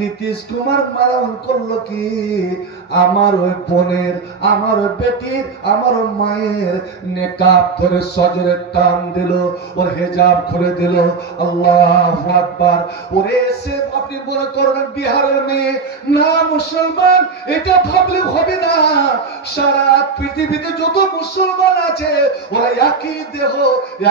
নীতিশ কুমার মারণ করলো কি, আমার ওই বোনের, আমার ওই বেটির, আমার ওই মায়ের নেকাব ধরে সজরে টান দিল, ওর হেজাব খুলে দিল। আল্লাহু আকবার। ওরে এসে আপনি মনে করবেন বিহারের মেয়ে না মুসলমান, এটা ভাবলে হবে না। সারা পৃথিবীতে যত মুসলমান আছে ওরা একই দেহ,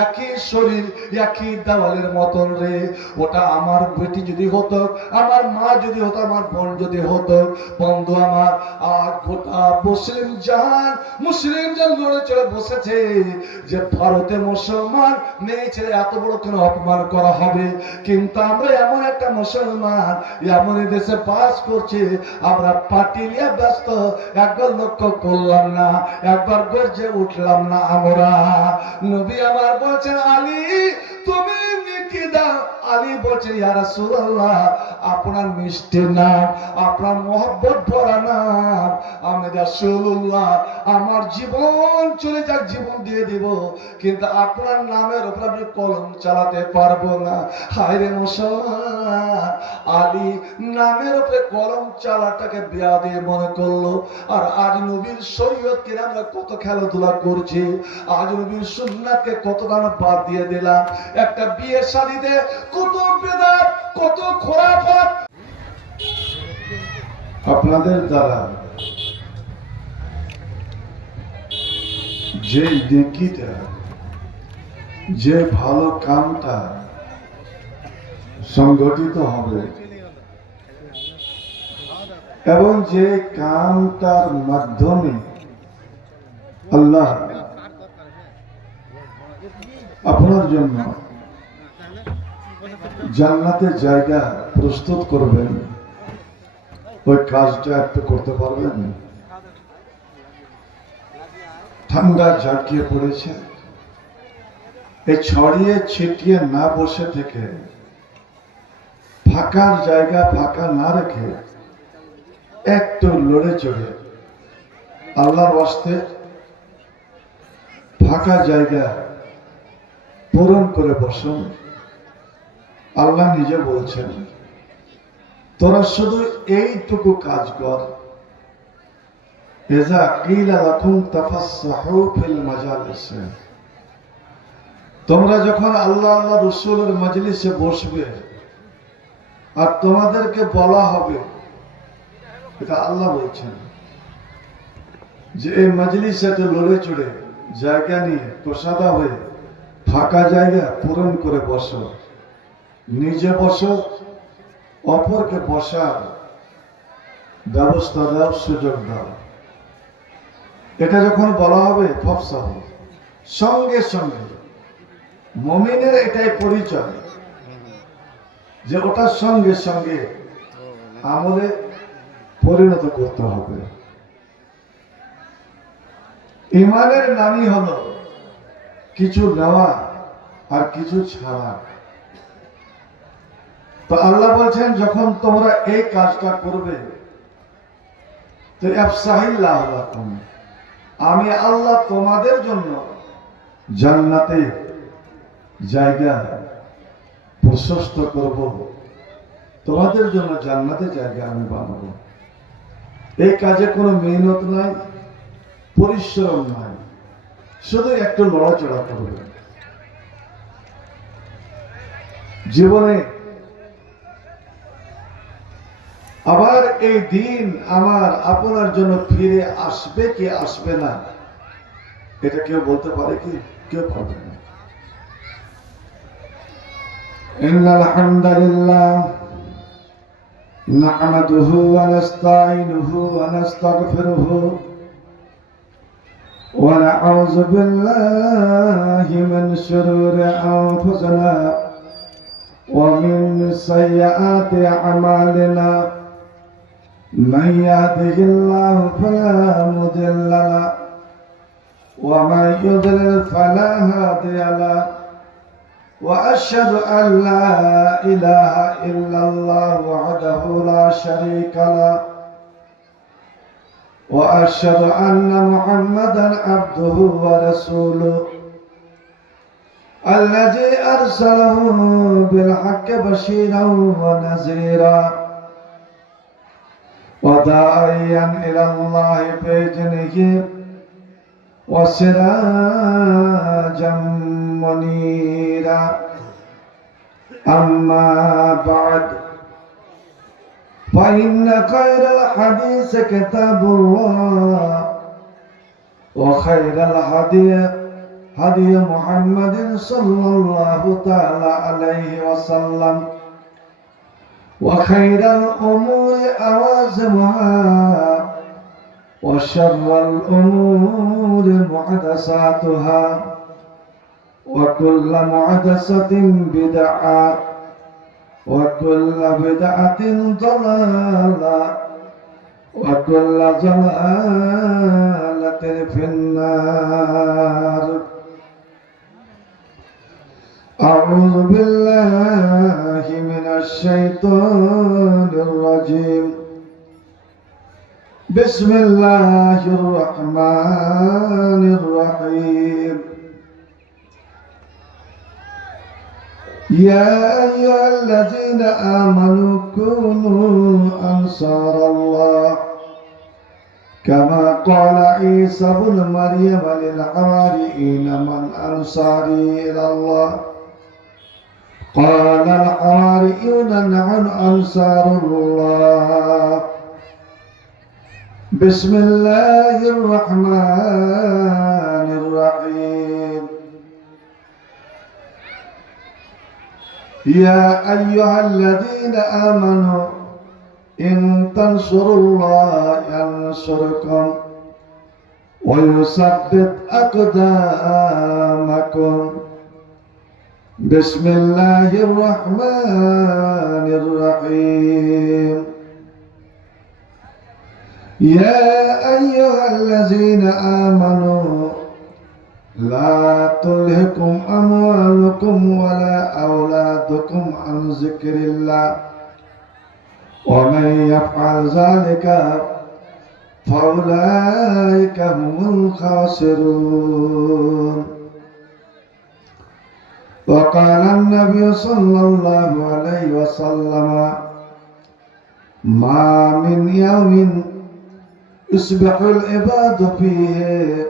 একই শরীর, একই দেওয়ালের মতন রে। ওটা আমার বেটি যদি হতো, আমার মা যদি হতো, আমার বোন যদি হতো, বন্ধু আমার, আজ গোটা মুসলিম জাহান লড়ে চড়ে বসেছে যে ভারতে মুসলমান মেয়ে ছেলে এত বড় কেন অপমান করা হবে। কিন্তু আমরা এমন একটা মুসলমান এমন দেশে বাস করছি, আমরা পাটিলিয়া ব্যস্ত, একবার লক্ষ্য করলাম না, একবার গর্জে উঠলাম না আমরা। নবী আমার বলছেন আলী তুমি কি দাও? আলী বলছে ইয়া রাসূলুল্লাহ আপনার মিষ্টির নাম, আপনার মহব্বত ভরা নাম, আমি রাসূলুল্লাহ আমার জীবন চলে যাক জীবন দিয়ে দিব, কিন্তু আপনার নামের উপর আমি কলম চালাতে পারবো না। হায় রে মুসলমান, আলী নামের উপরে কলম চালাটাকে বিয়া দিয়ে মনে করলো। আর আজ নবীর শরীয়তকে আমরা কত খেলাধুলা করছি, আজ নবীর সুন্নাতকে কতটা বাদ দিয়ে দিলাম। একটা বিয়ের শাদীতে কত বেদাত, কত খোরাফাত। আপনাদের দ্বারা যে নেকিটা, যে ভালো কামটা সংগঠিত হবে এবং যে কামটার মাধ্যমে আল্লাহ আপনার জন্য জান্নাতের জায়গা প্রস্তুত করবেন, ওই কাজটা একটু করতে পারবেন? ঠান্ডা ঝাঁকিয়ে পড়েছে, এই ছড়িয়ে ছিটিয়ে না বসে থেকে, ফাঁকার জায়গা ফাঁকা না রেখে একটু লড়ে চড়ে আল্লাহর ওয়াস্তে ফাঁকা জায়গা পূরণ করে বসুন। আল্লাহ নিজে বলছেন তোরা শুধু এইটুকু কাজ কর, ইযা কিলা লাকুম তাফাসসাহু ফিল মাজালিস, তোমরা যখন আল্লাহ আল্লাহ রাসূলের মজলিসে বসবে আর তোমাদেরকে বলা হবে, এটা আল্লাহ বলছেন যে এই মজলিসে তো লড়ে চড়ে জায়গা নিয়ে প্রসাদা হয়ে ফাঁকা জায়গা পূরণ করে বসো, নিজে বসো, অপরকে বসার ব্যবস্থা দাও, সুযোগ দাও। এটা যখন বলা হবে ফফসাহ, সঙ্গে সঙ্গে মুমিনের এটাই পরিচয় যে ওটার সঙ্গে সঙ্গে আমলে পরিণত করতে হবে। ঈমানের নামই হলো কিছু নেওয়া আর কিছু ছাড়া। তো আল্লাহ বলছেন যখন তোমরা এই কাজটা করবে তো আফসাহিল্লাহ লাকুম, আমি আল্লাহ তোমাদের জন্য জান্নাতে জায়গা প্রশস্ত করব, তোমাদের জন্য জান্নাতে জায়গা আমি বানাবো। এই কাজে কোনো মেহনত নাই, পরিশ্রম নাই, শুধু একটু লড়াচড়া করবে। জীবনে আবার এই দিন আমার আপনার জন্য ফিরে আসবে কি আসবে না, এটা কেউ বলতে পারে কি? কেউ পারবে না। ইন্নাল হামদালিল্লাহ নাহমাদুহু ওয়া নাস্তাঈনুহু ওয়া নাস্তাগফিরুহু ওয়া নাউযু বিল্লাহি মিন শুরুরি আনফুসিনা ওয়া মিন সাইয়্যাতি আমালিনা। من يهده الله فلا مضل له ومن يضلل فلا هادي له وأشهد أن لا إله إلا الله وحده لا شريك له وأشهد أن محمدا عبده ورسوله الذي أرسله بالحق بشيرا ونذيرا وداعيا إلى الله بإذنه وسراجا منيرا أما بعد فإن خير الحديث كتاب الله وخير الهدي هدي محمد صلى الله تعالى عليه وسلم وخير الأمور أوازمها وشر الأمور محدثاتها وكل محدثة بدعة وكل بدعة ضلالة وكل ضلالة في النار. أعوذ بالله من الشيطان الرجيم. بسم الله الرحمن الرحيم. يا أيها الذين آمنوا كونوا أنصار الله كما قال عيسى بن مريم للحواريين من أنصاري إلى الله قال الحواريون نحن أنصار الله. بسم الله الرحمن الرحيم. يا أيها الذين آمنوا إن تنصروا الله ينصركم ويثبت أقدامكم. بسم الله الرحمن الرحيم. يا أيها الذين آمنوا لا تلهكم أموالكم ولا أولادكم عن ذكر الله ومن يفعل ذلك فأولئك هم الخاسرون. وقال النبي صلى الله عليه وسلم ما من يوم يصبح العباد فيه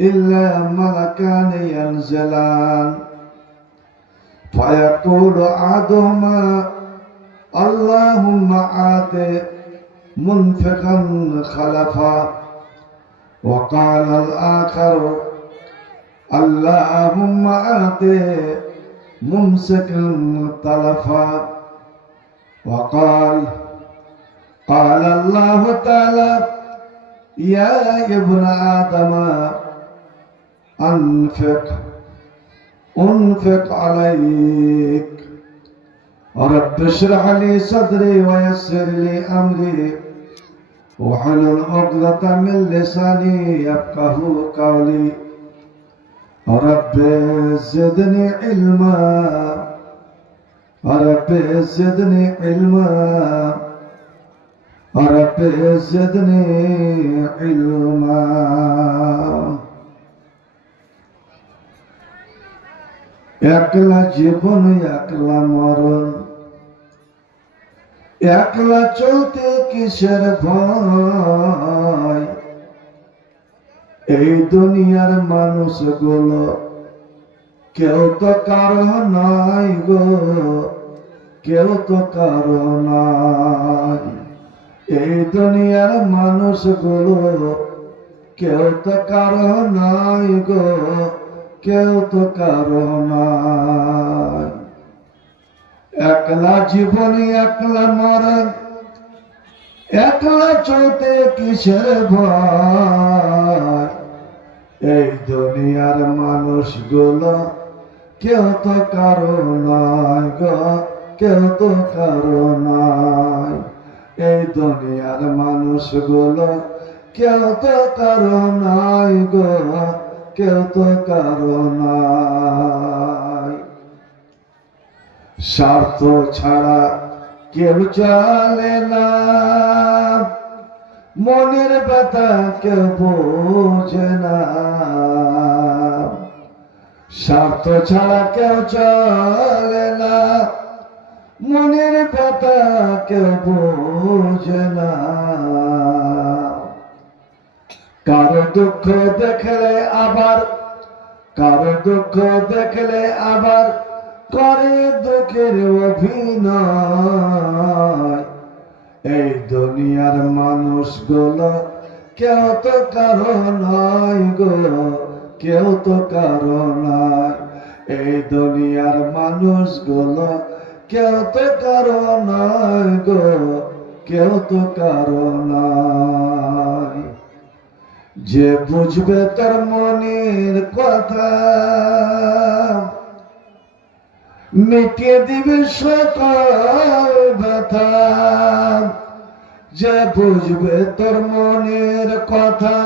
إلا ملكان ينزلان فيقول أحدهما اللهم آت منفقا خلفا وقال الآخر اللهم آت ممسكا تلفا. وقال الله تعالى يا ابن آدم أنفق عليك رب اشرح لي صدري ويسر لي أمري واحلل عقدة من لساني يفقه قولي. رب زدني علما رب زدني علما رب زدني علما. একলা জীবন একলা মরণ একলা চলতে কিসের ভয়। এই দুনিয়ার মানুষগুলো কেউ তো কারো নাই গো কেউ তো কারো নাই। এই দুনিয়ার মানুষগুলো কেউ তো কারো নাই গো কেউ তো কারো নাই। একলা জীবনী একলা মরণ একলা চলতে কিসের ভয়। এই দুনিয়ার মানুষগুলো কেউ তো কারো নাই গো কেউ তো কারো নাই। এই দুনিয়ার মানুষগুলো কেউ তো কারো নাই গো কেউ তো কারো নাই। স্বার্থ ছাড়া কেউ চলে না মনের ব্যথা কেউ বোঝে না। স্বার্থ ছাড়া কেউ চলে না মনের কথা কেউ বোঝে না। কারো দুঃখ দেখলে আবার, কারো দুঃখ দেখলে আবার করে দুঃখের অভিনয়। এই দুনিয়ার মানুষগুলো কেউ তো কারো নয় গো, কেউ তো কারো নয়। এই দুনিয়ার মানুষগুলো কেউ তো কারো নয় গো, কেউ তো কারো নয়। যে বুঝবে তোর মনের কথা, মিটিয়ে দিবে সকল ব্যথা। যে বুঝবে তোর মনের কথা,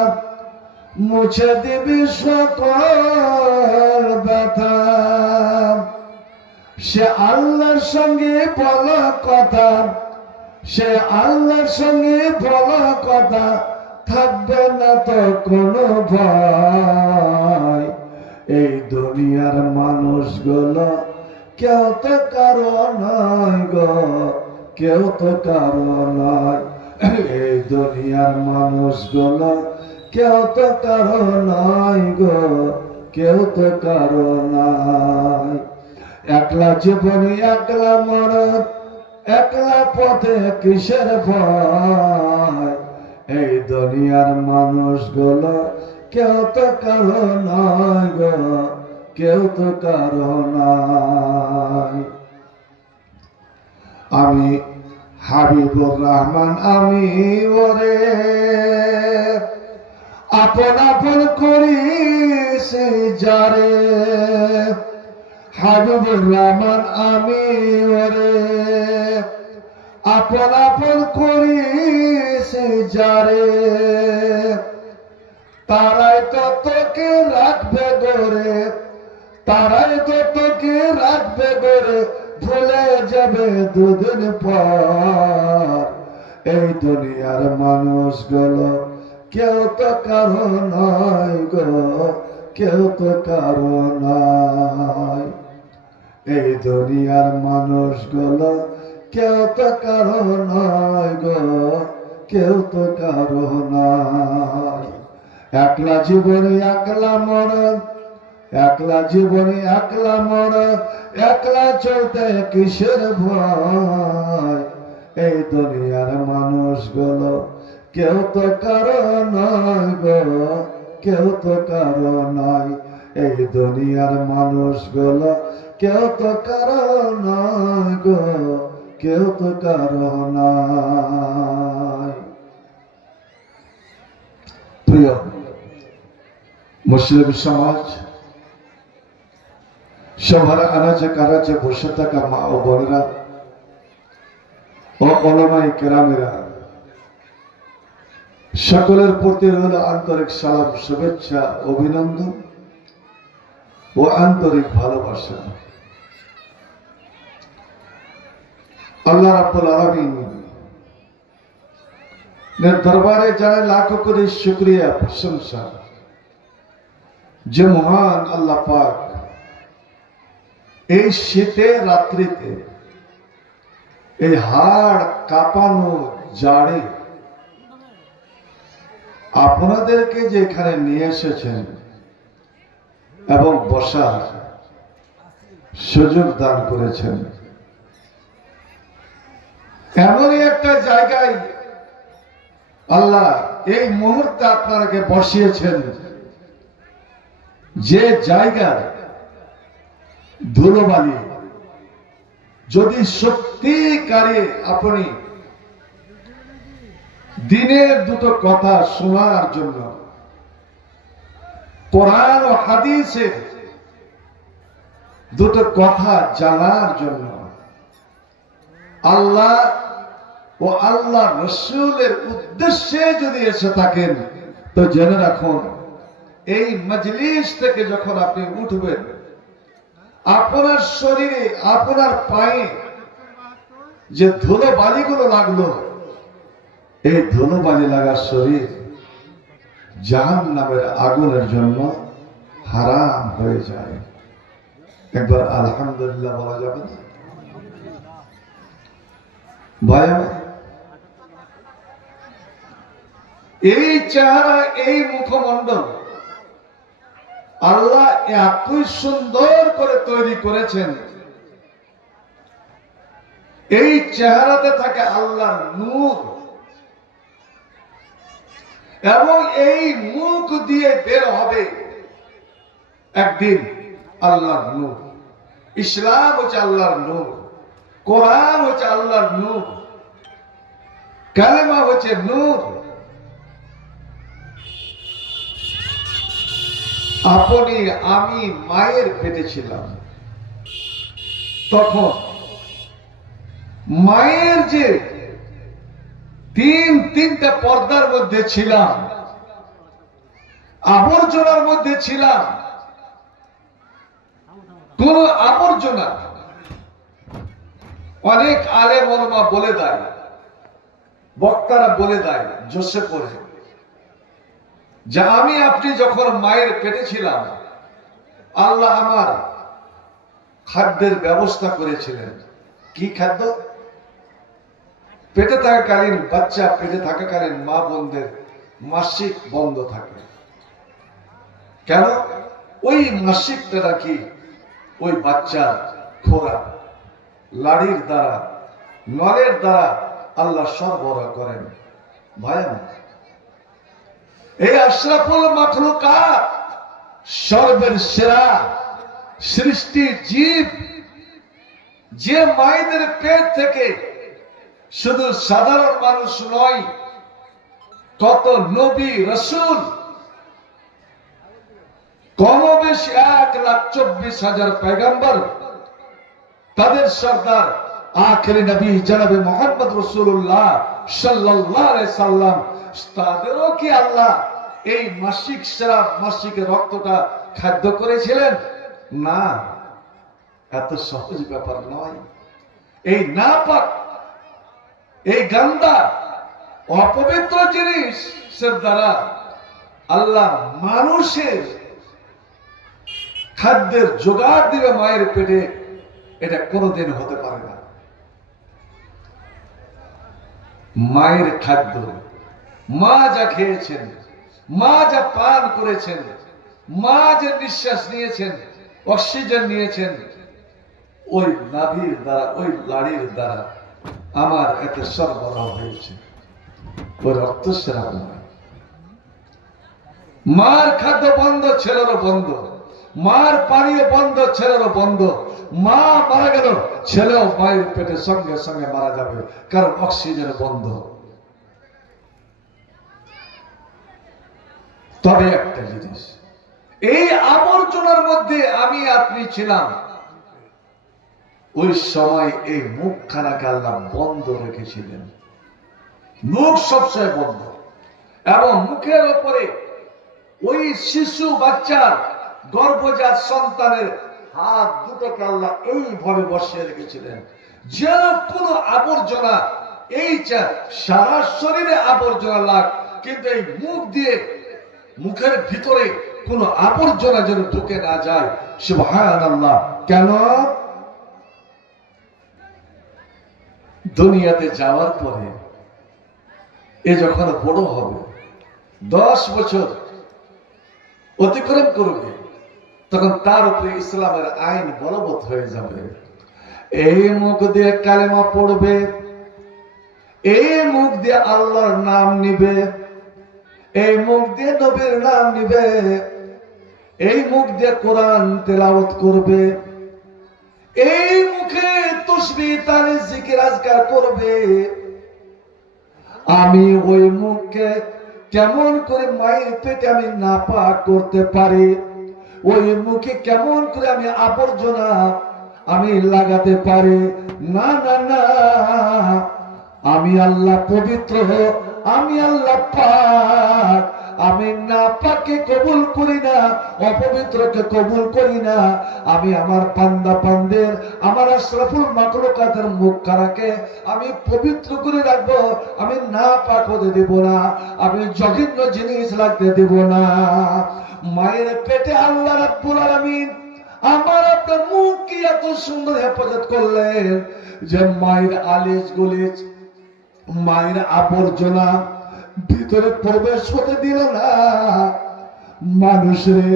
মুছে দিবি সকল ব্যথা। সে আল্লাহর সঙ্গে বলা কথা, সে আল্লাহর সঙ্গে বলা কথা, থাকবে না তো কোনো ভয়। এই দুনিয়ার মানুষগুলো কেউ তো কারো নয় গো, কেউ তো কারো নয়। এই দুনিয়ার মানুষগুলো কেউ তো কারো নয় গো, কেউ তো কারো নয়। একলা জীবনে একলা মরণ, একলা পথে কিসের ভয়। এই দুনিয়ার মানুষগুলো কেউ তো কারো নয় গো, কেউ তো কারো নয়। আমি হাবিবুর রহমান, আমি ওরে আপন আপন করিছি যারে। হাবিবুর রহমান, আমি ওরে আপন আপন করিছি যারে। তারাই তো তোকে রাখবে গরে, তারাই তো তোকে রাখবে গরে, ভুলে যাবে দুদিন পর। এই দুনিয়ার মানুষগুলো কেউ তো কারো নয় গো, কেউ তো কারো নয়। এই দুনিয়ার মানুষগুলো কেউ তো কারো নয় গো, কেউ তো কারো নয়। একলা জীবনে একলা মরণ, একলা জীবনে একলা মরণ, একলা চলতে কিসের ভয়। এই দুনিয়ার মানুষগুলো কেউ তো কারো নয় গো, কেউ তো কারো নয়। এই দুনিয়ার মানুষগুলো কেউ তো কারো নয় গো, কেউ তো কারো নয়। প্রিয় মুসলিম সমাজ, সবার আনাচে কানাচে বসে থাকা মা ও বোনেরা ও ওলামায়ে কেরামেরা, সকলের প্রতি রইল আন্তরিক সালাম, শুভেচ্ছা, অভিনন্দন ও আন্তরিক ভালোবাসা। আল্লাহ রাব্বুল আলামিন এর দরবারে জানাই লাখো কোটি শুকরিয়া, প্রশংসা, যে মহান আল্লাহ পাক এই শীতের রাত্রিতে, এই হাড় কাঁপানো জাড়ে আপনাদেরকে যে এখানে নিয়ে এসেছেন এবং বসার সুযোগ দান করেছেন। এমনই একটা জায়গায় আল্লাহ এই মুহূর্তে আপনাকে বসিয়েছেন, যে জায়গার ধুলোবালি যদি সত্যিকারে আপনি দিনের দুটো কথা শোনার জন্য, কোরআন ও হাদিসের দুটো কথা জানার জন্য আল্লাহ ও আল্লাহ রসুলের উদ্দেশ্যে যদি এসে থাকেন, তো জেনে রাখুন এই মজলিস থেকে যখন আপনি উঠবেন, আপনার শরীরে, আপনার পায়ে যে ধুলো বালিগুলো লাগলো, এই ধুলো বালি লাগা শরীর জাহান্নামের আগুনের জন্য হারাম হয়ে যায়। একবার আলহামদুলিল্লাহ বলা যাবে না? ভাই আমার, এই চেহারা, এই মুখমণ্ডল আল্লাহ এতই সুন্দর করে তৈরি করেছেন, এই চেহারাতে থাকে আল্লাহর নূর, এবং এই মুখ দিয়ে বের হবে একদিন আল্লাহর নূর। ইসলাম হচ্ছে আল্লাহর নূর, কোরআন হচ্ছে আল্লাহর নূর, কালেমা হচ্ছে নূর। আপনি আমি মায়ের পেটে ছিলাম, তখন মায়ের যে তিনটা পর্দার মধ্যে ছিলাম, আবর্জনার মধ্যে ছিলাম, কোন আবর্জনা, অনেক আলেম ওলামা বলে দেয়, বক্তারা বলে দেয় জোসে করে, যে আমি আপনি যখন মায়ের পেটে ছিলাম আল্লাহ আমার খাদ্যের ব্যবস্থা করেছিলেন। কি খাদ্য? পেটে থাকাকালীন, বাচ্চা পেটে থাকাকালীন মা বোনদের মাসিক বন্ধ থাকে। কেন? ওই মাসিকটা নাকি ওই বাচ্চার খোরাক, লাড়ির দ্বারা, নলের দ্বারা আল্লাহ সরবরাহ করেন। ভাই, এই আশরাফুল মাখলুকাত, সর্বের সেরা সৃষ্টি জীব, যে মায়েদের পেট থেকে শুধু সাধারণ মানুষ নয়, কত নবী রাসূল, কম বেশি 1,24,000 পয়গম্বর, তাদের সর্দার আখেরি নবী জনাবে মুহাম্মদ রাসূলুল্লাহ সাল্লাল্লাহু আলাইহি সাল্লাম, তাদেরও কি আল্লাহ এই মাসিক সেরা মাসিকের রক্তটা খাদ্য করেছিলেন? না, এত সহজ ব্যাপার নয়। এই নাপাক, এই গান্দা অপবিত্র জিনিসের দ্বারা আল্লাহ মানুষের খাদ্যের জোগাড় দিবে মায়ের পেটে, এটা কোনোদিন হতে পারে না। মায়ের খাদ্য, মা যা খেয়েছেন, মা যা পান করেছেন, মা যে নিঃশ্বাস নিয়েছেন, অক্সিজেন নিয়েছেন, ওই নাভির দ্বারা, ওই লাড়ির দ্বারা আমার এত সরবরাহ হয়েছে। ওই রক্তস্রাব নয়। মার খাদ্য বন্ধ, ছেলেরও বন্ধ। মার পানীয় বন্ধ, ছেলেরও বন্ধ। মা মারা গেল, ছেলেও মায়ের পেটে সঙ্গে সঙ্গে মারা যাবে, কারণ অক্সিজেন বন্ধ। তবে একটা জিনিস, এই আবর্জনার মধ্যে আমি আপনি ছিলাম, ওই সময় এই মুখখানাকে আল্লাহ বন্ধ রেখেছিলেন। মুখ সবসময় বন্ধ, এবং মুখের উপরে ওই শিশু বাচ্চার, গর্ভজাত সন্তানের হাত দুটোকে আল্লাহ এইভাবে বসিয়ে রেখেছিলেন, যেন কোনো আবর্জনা, এই সারা শরীরে আবর্জনা লাগ, কিন্তু এই মুখ দিয়ে, মুখের ভিতরে কোনো আবর্জনা যেন ঢুকে না যায়। সুবহানাল্লাহ। কেন? দুনিয়াতে যাওয়ার পরে এ যখন বড় হবে, 10 বছর অতিক্রম করবে, তখন তার উপরে ইসলামের আইন বলবৎ হয়ে যাবে। এই মুখ দিয়ে কালেমা পড়বে, এই মুখ দিয়ে আল্লাহর নাম নিবে, এই মুখ দিয়ে নবীর নাম নিবে, এই মুখ দিয়ে কোরআন তেলাওয়াত করবে, এই মুখে তাসবিহ তাহলিল জিকির আজকার করবে। আমি ওই মুখকে কেমন করে মায়ের পেটে আমি নাপাক করতে পারি, ওই মুখে কেমন করে আমি আবর্জনা আমি লাগাতে পারি? না না না, আমি আল্লাহ পবিত্র, আমি আল্লাহ পাক, আমি নাপাককে কবুল করি না, অপবিত্রকে কবুল করি না। আমি আমার পান্দা পান্দের, আমার আশরাফুল মাখলুকাতের মুখখানাকে আমি পবিত্র করে রাখবো, আমি নাপাক হতে দেব না, আমি জঘন্য জিনিস লাগতে দেব না। মায়ের পেটে আল্লাহ রাব্বুল আলামিন আমার আপনার মুখ কি এত সুন্দর হেফাজত করলেন, যে মায়ের আলিজ গুলিজ মায়ের আবর্জনা ভিতরে প্রবেশ হতে দিল না মানুষরে।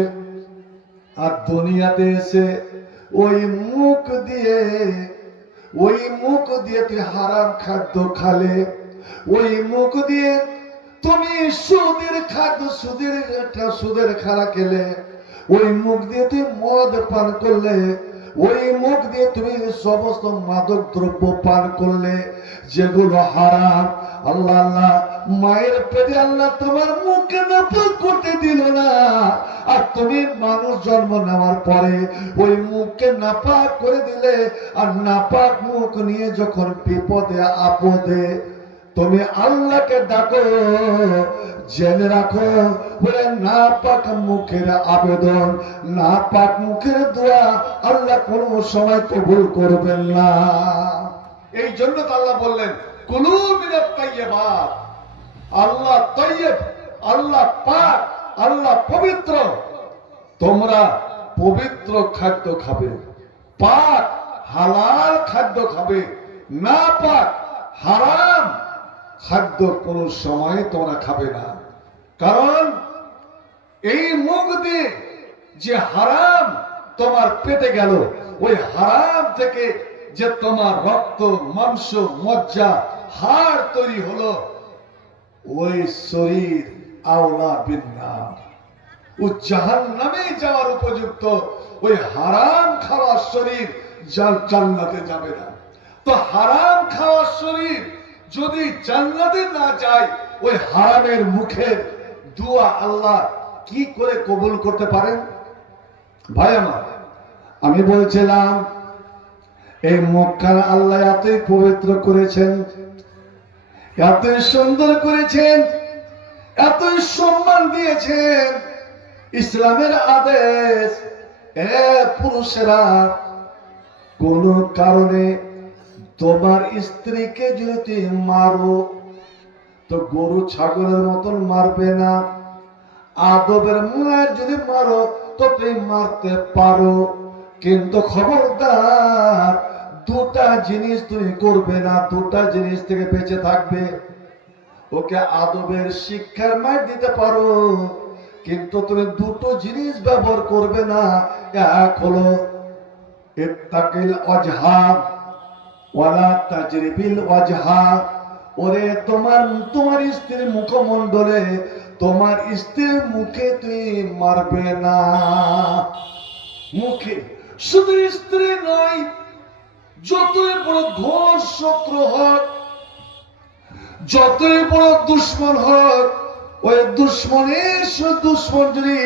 আর দুনিয়াতে এসে ওই মুখ দিয়ে তুই হারাম খাদ্য খালে, ওই মুখ দিয়ে তুমি সুদের খাদ্য সুদের খানা খেলে, ওই মুখ দিয়ে তুই মদ পান করলে, ওই মুখ দিয়ে তুমি সমস্ত মাদক দ্রব্য পান করলে, যেগুলো হারাম। আল্লাহ আল্লাহ মায়ের পেটে আল্লাহ তোমার মুখকে নাপাক করতে দিল না, আর তুমি মানুষ জন্ম নেওয়ার পরে ওই মুখকে নাপাক করে দিলে। আর নাপাক মুখ নিয়ে যখন বিপদে আপদে তুমি আল্লাহকে ডাকো, জেনে রাখো বলে নাপাক মুখের আবেদন, নাপাক মুখের দোয়া আল্লাহ কোনো সময় কবুল করবেন না। এই জন্য তো আল্লাহ বললেন কুলু মিনাত তাইয়্যিবাত। আল্লাহ তাইয়্যিব, আল্লাহ পাক, আল্লাহ পবিত্র। তোমরা পবিত্র খাদ্য খাবে, পাক হালাল খাদ্য খাবে, না পাক হারাম খাদ্য কোন সময় তোমরা খাবে না। কারণ এই মুখ দিয়ে যে হারাম তোমার পেটে গেল, ওই হারাম থেকে যে তোমার রক্ত মাংস মজ্জা হাড় তৈরি হলো, ওই শরীর আওলা বিন্নার, ও জাহান্নামে যাওয়ার উপযুক্ত। ওই হারাম খাওয়ার শরীর জান্নাতে যাবে না। তো হারাম খাওয়ার শরীর যদি জান্নাতে না যায়, ওই হারামের মুখের দোয়া আল্লাহ কি করে কবুল করতে পারেন? ভাই আমার, আমি বলছিলাম এই মুখখানা আল্লাহ এতই পবিত্র করেছেন, এতই সুন্দর করেছেন, এতই সম্মান দিয়েছেন। ইসলামের আদেশ, এ পুরুষেরা কোন কারণে তোমার স্ত্রীকে যদি তুমি মারো, তো গরু ছাগলের মতন মারবে না। আদবের মায়ের যদি মারো তো তুমি মারতে পারো, কিন্তু খবরদার দুটা জিনিস তুমি করবে না, দুটা জিনিস থেকে বেঁচে থাকবে। ওকে আদবের শিক্ষার মার দিতে পারো, কিন্তু তুমি দুটো জিনিস ব্যবহার করবে না। এক হলো ইত্তাকিল ওয়াজহা ওয়ালা তাজরিবিল ওয়াজহা। ওরে তোমার স্ত্রীর মুখমণ্ডলে, তোমার স্ত্রীর মুখে তুই মারবে না। মুখে শুধু স্ত্রী নয়, যতই বড় ঘোর শত্রু হোক, যতই বড় দুশ্মন হোক, ওই দুশ্মন যদি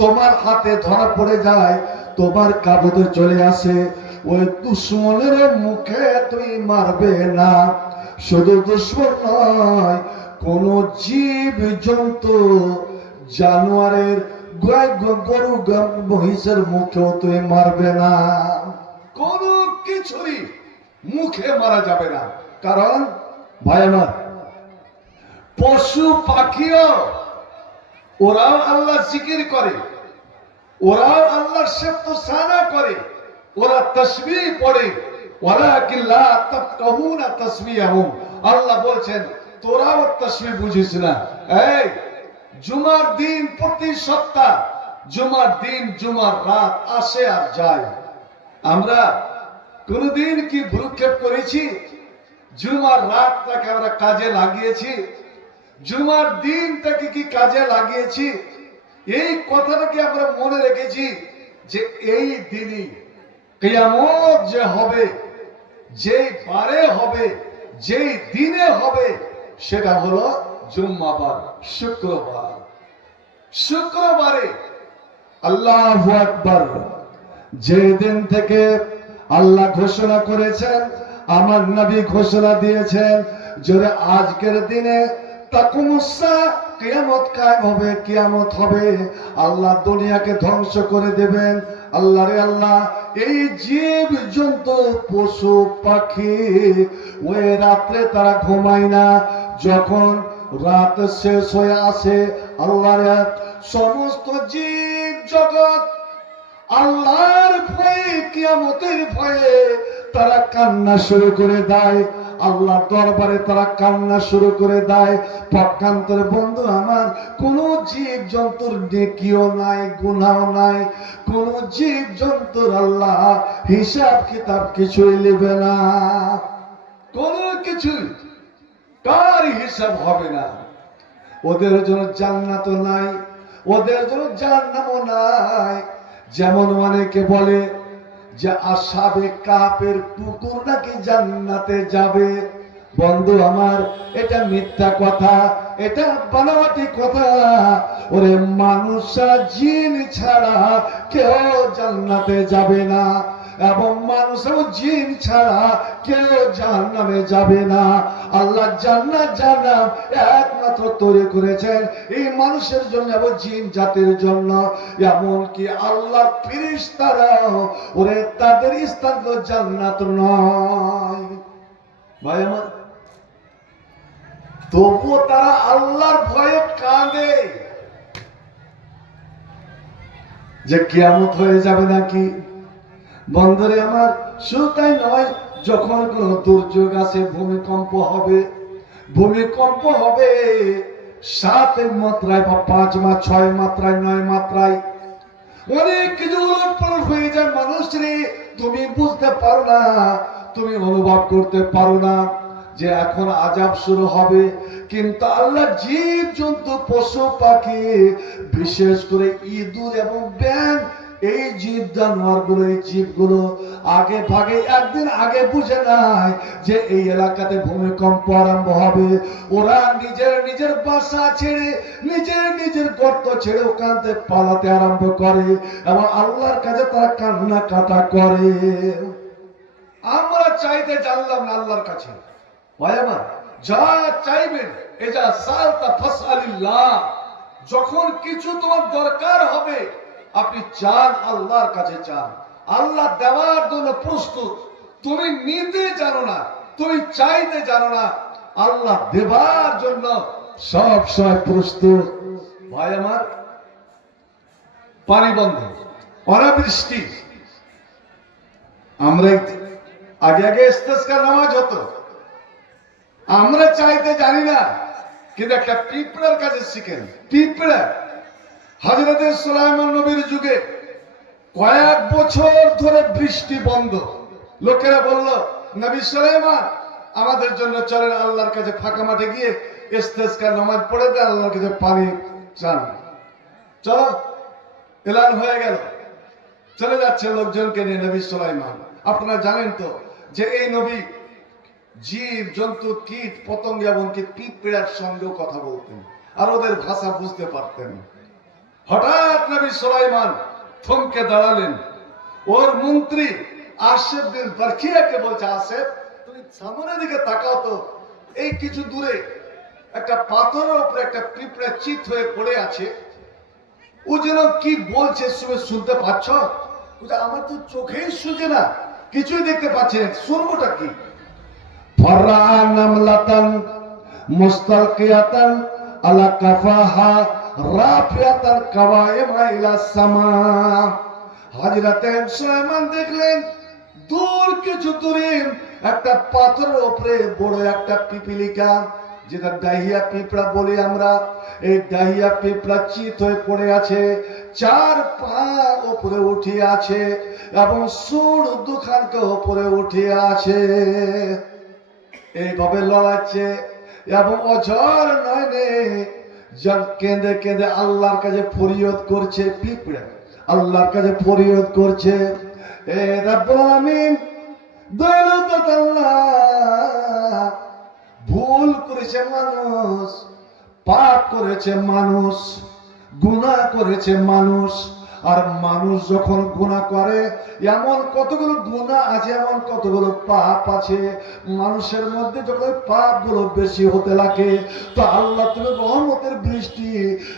তোমার হাতে ধরা পড়ে যায়, তোমার কাবুতে চলে আসে, ওই দুশ্মনের মুখে তুই মারবে না। শুধু দুশ্মন নয়, কোন জীব জন্তু জানোয়ারের গরু মহিষের মুখেও তুই মারবে না। কোন কিছুরই মুখে মারা যাবে না। কারণ ভাই আমার, পশু পাখিও ওরাও আল্লাহ জিকির করে, ওরাও আল্লাহর শানা করে, ওরা তাসবিহ পড়ে, ওয়ালাকিন লা তাফকাহুনা তাসবিহাহুম। আল্লাহ বলছেন তোরাও তাসবিহ বুঝিস না। এই জুমার দিন প্রতি সপ্তাহ, জুমার দিন জুমার রাত আসে আর যায়। আমরা কোনদিন কি ভ্রুক্ষেপ করেছি? জুমার রাতটাকে আমরা কাজে লাগিয়েছি, জুমার দিনটাকে কি কাজে লাগিয়েছি? এই কথাটাকে আমরা মনে রেখেছি যে এই দিনই কিয়ামত যে হবে, যেই বারে হবে, যেই দিনে হবে, সেটা হলো জুম্মাবার, শুক্রবার। শুক্রবারে আল্লাহু আকবার, যে দিন থেকে আল্লাহ ঘোষণা করেছেন, আমার নবী ঘোষণা দিয়েছেন যে আজকের দিনে কিয়ামত কায়েম হবে, কিয়ামত হবে, আল্লাহ দুনিয়াকে ধ্বংস করে দেবেন। আল্লাহ রে আল্লাহ, এই জীব জন্তু পশু পাখি ওই রাত্রে তারা ঘুমায় না। যখন রাত শেষ হয়ে আসে, আল্লাহর সমস্ত জীব জগৎ আল্লাহর ভয়ে, কিয়ামতের ভয়ে তারা কান্না শুরু করে দেয়। আল্লাহ দরবারে তারা কান্না শুরু করে দেয়। পক্ষান্তরে বন্ধু আমার, কোন জীব জন্তুর নেকিও নাই, গুনাহও নাই, কোন জীব জন্তুর আল্লাহ হিসাব কিতাব কিছুই নেবে না, কোন কিছুই কার হিসাব হবে না। ওদের জন্য জান্নাতও নাই, ওদের জন্য জাহান্নামও নাই। যেমন অনেকে বলে যে আসহাবে কাফের কুকুর নাকি জান্নাতে যাবে। বন্ধু আমার, এটা মিথ্যা কথা, এটা বানোয়াটি কথা। ওরে মানুষরা জিন ছাড়া কেউ জান্নাতে যাবে না, এবং মানুষও জিন ছাড়া কেউ জাহান্নামে যাবে না। আল্লাহ জান্নাত জাহান্নাম একমাত্র তৈরি করেছেন এই মানুষের জন্য এবং জিন জাতির জন্য। এমনকি আল্লাহ ফেরেশতারাও ওরে তাদের স্থান জান্নাত নয়। ভাই আমার, তবুও তারা আল্লাহর ভয়ে কাঁদে যে কিয়ামত হয়ে যাবে নাকি। বন্ধুরে আমার, শুধু তাই নয়, যখন কোন দুর্যোগ আসে, ভূমিকম্প হবে, ভূমিকম্প হবে 7 মাত্রায় বা 5 বা 6 মাত্রায়, 9 মাত্রায়, অনেক কিছু উলটপালট হয়ে যায়। মানুষরে তুমি বুঝতে পারো না, তুমি অনুভব করতে পারো না যে এখন আযাব শুরু হবে। কিন্তু আল্লাহ জীব জন্তু পশু পাখি, বিশেষ করে ইঁদুর এবং ব্যাঙ, এই জীব জানোয়ার গুলো, এই জীবগুলো আগে ভাগে একদিন আগে বুঝে নাই যে এই এলাকাতে ভূমিকম্প আরম্ভ হবে। ওরা নিজের নিজের বাসা ছেড়ে, নিজের নিজের গর্ত ছেড়ে ওখান থেকে পালাতে আরম্ভ করে এবং আল্লাহর কাছে তারা কান্না কাটা করে। আমরা চাইতে জানলাম না আল্লাহর কাছে। ভাই আমার, যা চাইবেন, এজা সালতা ফাসআলিল্লাহ, যখন কিছু তোমার দরকার হবে আপনি চান, আল্লাহর কাছে চান, আল্লাহ দেওয়ার জন্য প্রস্তুত। তুমি নিতে জানো না, তুমি চাইতে জানো না, আল্লাহ দেবার জন্য সব সময় প্রস্তুত। ভাই আমার, পানি বন্ধ, অনাবৃষ্টি, আমরা আগে আগে ইস্তেসকার নামাজ হতো, আমরা চাইতে জানি না, কিন্তু একটা পিঁপড়ার কাছে শিখেন। পিঁপড়া হযরত সুলাইমান নবীর যুগে কয়েক বছর ধরে বৃষ্টি বন্ধ। লোকেরা বলল, নবী সুলাইমান আমাদের জন্য চলেন আল্লাহর কাছে ফাঁকা মাঠে গিয়ে ইস্তেসকার নামাজ পড়ে দেন, আল্লাহর কাছে পানি চান। চলো, এলান হয়ে গেল, চলে যাচ্ছে লোকজনকে নিয়ে নবী সুলাইমান। আপনারা জানেন তো যে এই নবী জীব জন্তু, কীট পতঙ্গ এমনকি পিঁপড়ার সঙ্গেও কথা বলতেন আর ওদের ভাষা বুঝতে পারতেন। হঠাৎ নবী সুলাইমান থমকে দাঁড়ালেন। ওর মন্ত্রী আসেফ বিন বারখিয়াকে বলছে, আসেফ তুমি সামনের দিকে তাকাও তো, এই কিছু দূরে একটা পাথরের উপরে একটা পিঁপড়া চিত হয়ে পড়ে আছে, ও যেন কি বলছে তুমি শুনতে পাচ্ছ? আমার তো চোখেই সুজে না, কিছুই দেখতে পাচ্ছি না, শুনবোটা কি? ফাররা নামলাতান মুস্তালকিয়াতান আলা কাফাহা রাফিয়াতাল কাওয়াইমা ইলা সামা। হযরত সুলাইমান দেখলেন দূর কিছু দূরে একটা পাথরের উপরে বড় একটা পিপিলিকা, যেটা ডাহিয়া পিঁপড়া বলি আমরা, এই ডাহিয়া পিঁপড়া চিত হয়ে পড়ে আছে, 4 পা উপরে উঠে আছে এবং সুর দুখানকে উপরে উঠে আছে, এইভাবে লড়াচ্ছে এবং অঝর নয়নে কেঁদে কেঁদে আল্লাহর কাছে ফরিয়াদ করছে। পিঁপড়া আল্লাহর কাছে ফরিয়াদ করছে, এ রব্বুল আলামিন, দয়ালুতা আল্লাহ, ভুল করেছে মানুষ, পাপ করেছে মানুষ, গুনাহ করেছে মানুষ। আর মানুষ যখন গুনাহ করে, এমন কতগুলো গুনাহ আছে, এমন কতগুলো পাপ আছে, মানুষের মধ্যে যখন পাপগুলো বেশি হতে লাগে, তো আল্লাহ তুমি রহমতের বৃষ্টি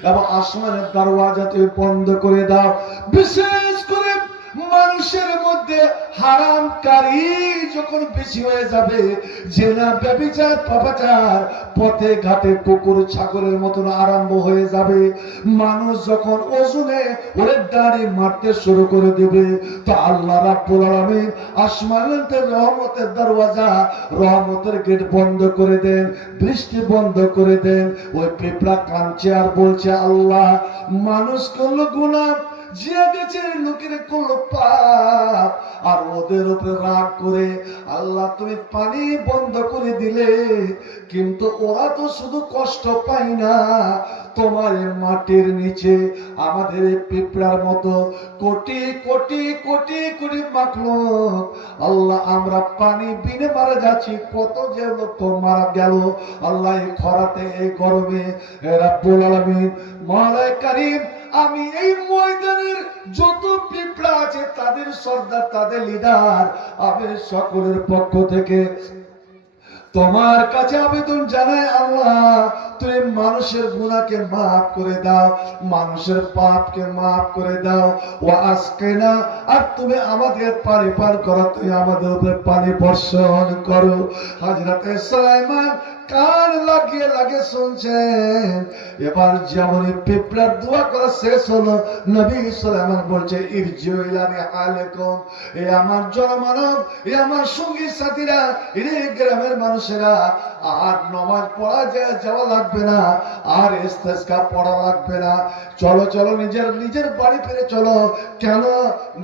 এবং আসমানের দরওয়াজা তুমি বন্ধ করে দাও। বিশেষ করে মানুষের মধ্যে হারামকারী যখন বেশি হয়ে যাবে, জেনা ব্যভিচার পাপাচার পথে ঘাটে কুকুর ছাগলের মতন আরম্ভ হয়ে যাবে, মানুষ যখন ওজনে ওরে দাড়ি মারতে শুরু করে দেবে, তো আল্লাহ রাব্বুল আলামিন আসমানের রহমতের দরওয়াজা, রহমতের গেট বন্ধ করে দেন, বৃষ্টি বন্ধ করে দেন। ওই পিঁপড়া কাঁদছে আর বলছে, আল্লাহ মানুষ করলো গুনাহ, জিয়া গেছের লোকের করলো পাপ, আর ওদের উপরে রাগ করে আল্লাহ তুমি পানি বন্ধ করে দিলে, কিন্তু ওরা তো শুধু কষ্ট পায় না, তোমার মাটির নিচে আমাদের পিঁপড়ার মতো কোটি কোটি কোটি কোটি মাখলুক, আল্লাহ আমরা পানি বিনে মারা যাচ্ছি, কত যে লোক মারা গেল আল্লাহ এই খরাতে এই গরমে। রাব্বুল আলামিন মাওলায়ে কারীম, আমি এই ময়দানের যত পিঁপড়া আছে তাদের সর্দার, তাদের লিডার, আমি সকলের পক্ষ থেকে তোমার কাছে আবেদন জানাই, আল্লাহ তুমি মানুষের গুনাহকে মাফ করে দাও, মানুষের পাপকে মাফ করে দাও। ও আজকে না, আর তুমি আমাদের পানি পান করো, তুমি আমাদের উপরে পানি বর্ষণ করো। হযরতে সুলাইমান কান লাগিয়ে লাগিয়ে শুনছেন। এবার যেমন পিঁপড়ার দোয়া করা শেষ হলো, নবী সুলাইমান বলছে, ইরজিউ ইলা রিহালিকুম, এ আমার জনমানব, এ আমার সঙ্গী সাথীরা, এ গ্রামের মানুষেরা, আর নামাজ পড়া যাওয়া লাগবে না, আর ইস্তেসকা পড়া লাগবে না, চলো চলো নিজের নিজের বাড়ি ফিরে চলো। কেন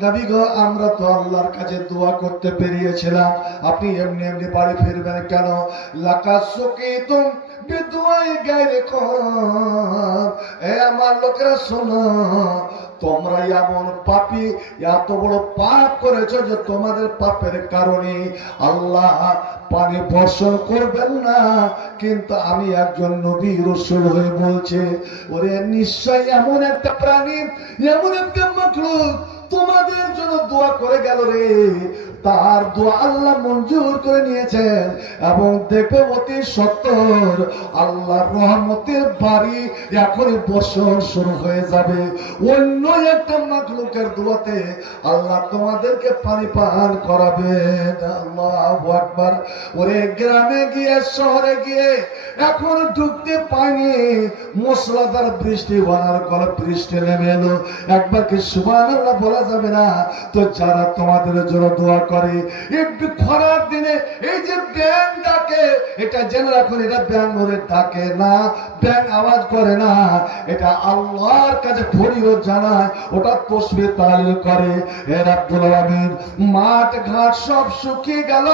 নবী গো, আমরা তো আল্লাহর কাছে দোয়া করতে পেরিয়েছিলাম, আপনি এমনি এমনি বাড়ি ফিরবেন কেন? লাকাসুকিতুম বিদুয়াই গায়রিকুম, এ আমার লোকেরা শোনো, তোমরা এমন পাপী, এত বড় পাপ করেছো যে তোমাদের পাপের কারণে আল্লাহ পানি বর্ষণ করবেন না। কিন্তু আমি একজন নবী রাসূল হয়ে বলছে, ওরে নিশ্চয় এমন একটা প্রাণী, এমন একটা মাখলুক তোমাদের জন্য দোয়া করে গেল রে, তার দোয়া আল্লাহ মঞ্জুর করে নিয়েছেন, এবং দেখবে অতি সত্তর আল্লাহর রহমতের বাড়ি এখনই বর্ষণ শুরু হয়ে যাবে। অন্য একটা মাখলুকের দোয়াতে আল্লাহ তোমাদেরকে পানি পান করাবেন। আল্লাহু আকবার। ওরে গ্রামে গিয়ে শহরে গিয়ে এখন ঢুকতে পাইনি, মুসলাধার বৃষ্টি বানার কলে বৃষ্টি নেমে এলো, একবার কি সুবহানাল্লাহ বলা যাবে না? তো যারা তোমাদের জন্য দোয়া করে, এই খরার দিনে এই যে ব্যাং ডাকে, এটা জেনে রাখুন, এটা ব্যাং ওরে ডাকে না, ব্যাং আওয়াজ করে না, এটা আল্লাহর কাছে ফরিয়াদ জানায়, ওটা তাসবিহ তাহলিল করে। হে রাব্বুল আলামিন, মাঠ ঘাট সব শুকিয়ে গেল,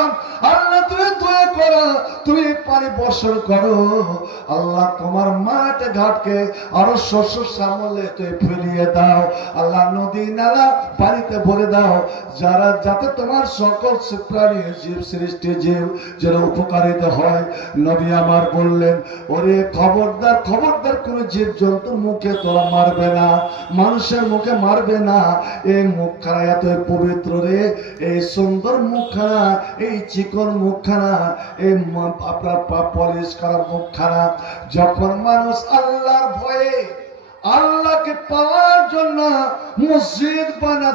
আল্লাহ তুমি দয়া করো, তুমি পানি বর্ষণ করো, আল্লাহ তোমার মাঠ ঘাটকে আরো শস্য শ্যামলে তুমি ফেলিয়ে দাও, আল্লাহ নদী নালা পানিতে ভরে দাও, যারা যাতে তোমার সকল প্রাণী জীব সৃষ্টি জীব যেন উপকারিত হয়। নবী আমার বললেন, ওরে খবরদার খবরদার, কোন জীব জন্তুর মুখে তোরা মারবে না, মানুষের মুখে মারবে না, এই মুখখানা এত পবিত্র রে, এই সুন্দর মুখখানা, এই চিকন মুখখানা, এই আপনার পলিশ করা মুখখানা, যখন মানুষ আল্লাহর ভয়ে আল্লাহকে পাওয়ার জন্য মসজিদ বানা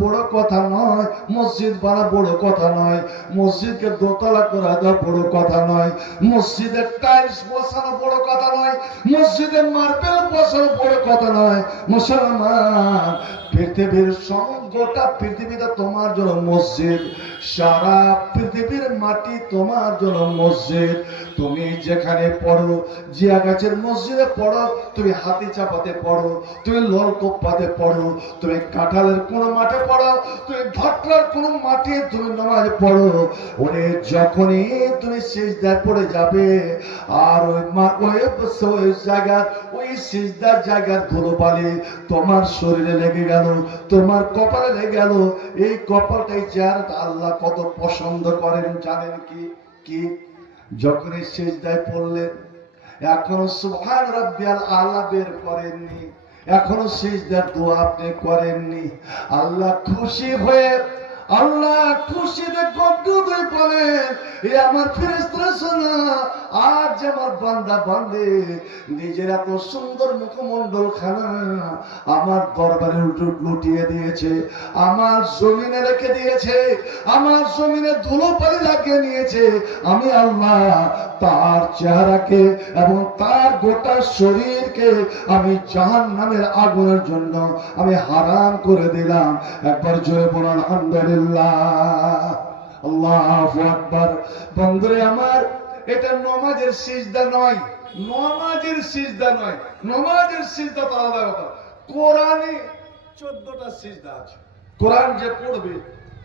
বড় কথা নয়, মসজিদ বানা বড় কথা নয়, মসজিদকে দোতলা করা দেওয়া বড় কথা নয়, মসজিদের টাইলস বসানো বড় কথা নয়, মসজিদের মার্বেল বসানো বড় কথা নয়। মুসলমান, পৃথিবীর গোটা পৃথিবীটা তোমার জন্য মসজিদ, সারা পৃথিবীর মাটি তোমার জন্য মসজিদ। তুমি যেখানে পড়ো, জিয়া গাছের মসজিদে পড়ো, তুমি হাতি চাপাতে পড়ো, তুমি ললকোপ্পাতে পড়ো, তুমি কাঁঠালের কোন মাঠে পড়ো, তুমি ভাটলার কোন মাঠে তুমি নামাজ পড়ো, ওরে যখনই তুমি সিজদায় পড়ে যাবে, আর ওই জায়গা, ওই সিজদার জায়গার ধুলোবালি তোমার শরীরে লেগে গেল, তোমার কপালে লেগে গেল, এই কপালটাই যার আল্লাহ কত পছন্দ করেন জানেন কি? কি যখন এই সিজদায় পড়লেন, এখনো সুবহান রাব্বিয়াল আলা বের করেননি, এখনো সিজদার দোয়া আপনি করেননি, আল্লাহ খুশি হয়ে, আল্লাহ খুশিতে গদ্গদ হয়ে বলেন, এ আমার ফেরেশতারা শোনো, আজ যে আমার বান্দা বান্দে নিজের এত সুন্দর মুখমণ্ডল খানা আমার দরবারে লুটিয়ে দিয়েছে, আমার জমিনে রেখে দিয়েছে, আমার জমিনে ধুলো পানি লাগিয়ে নিয়েছে, আমি আল্লাহ তার চেহারাকে এবং তার গোটা শরীরকে আমি জাহান্নামের আগুনের জন্য আমি হারাম করে দিলাম। একবার জোরে বলুন আলহামদুলিল্লাহ। আল্লাহু আকবার। বন্ধুরে আমার, এটা নমাজের সিজদা নয়, নমাজের সিজদা নয়, নমাজের সিজদা তো আলাদা ব্যাপার। কোরআনে 14টা সিজদা আছে। কোরআন যে পড়বে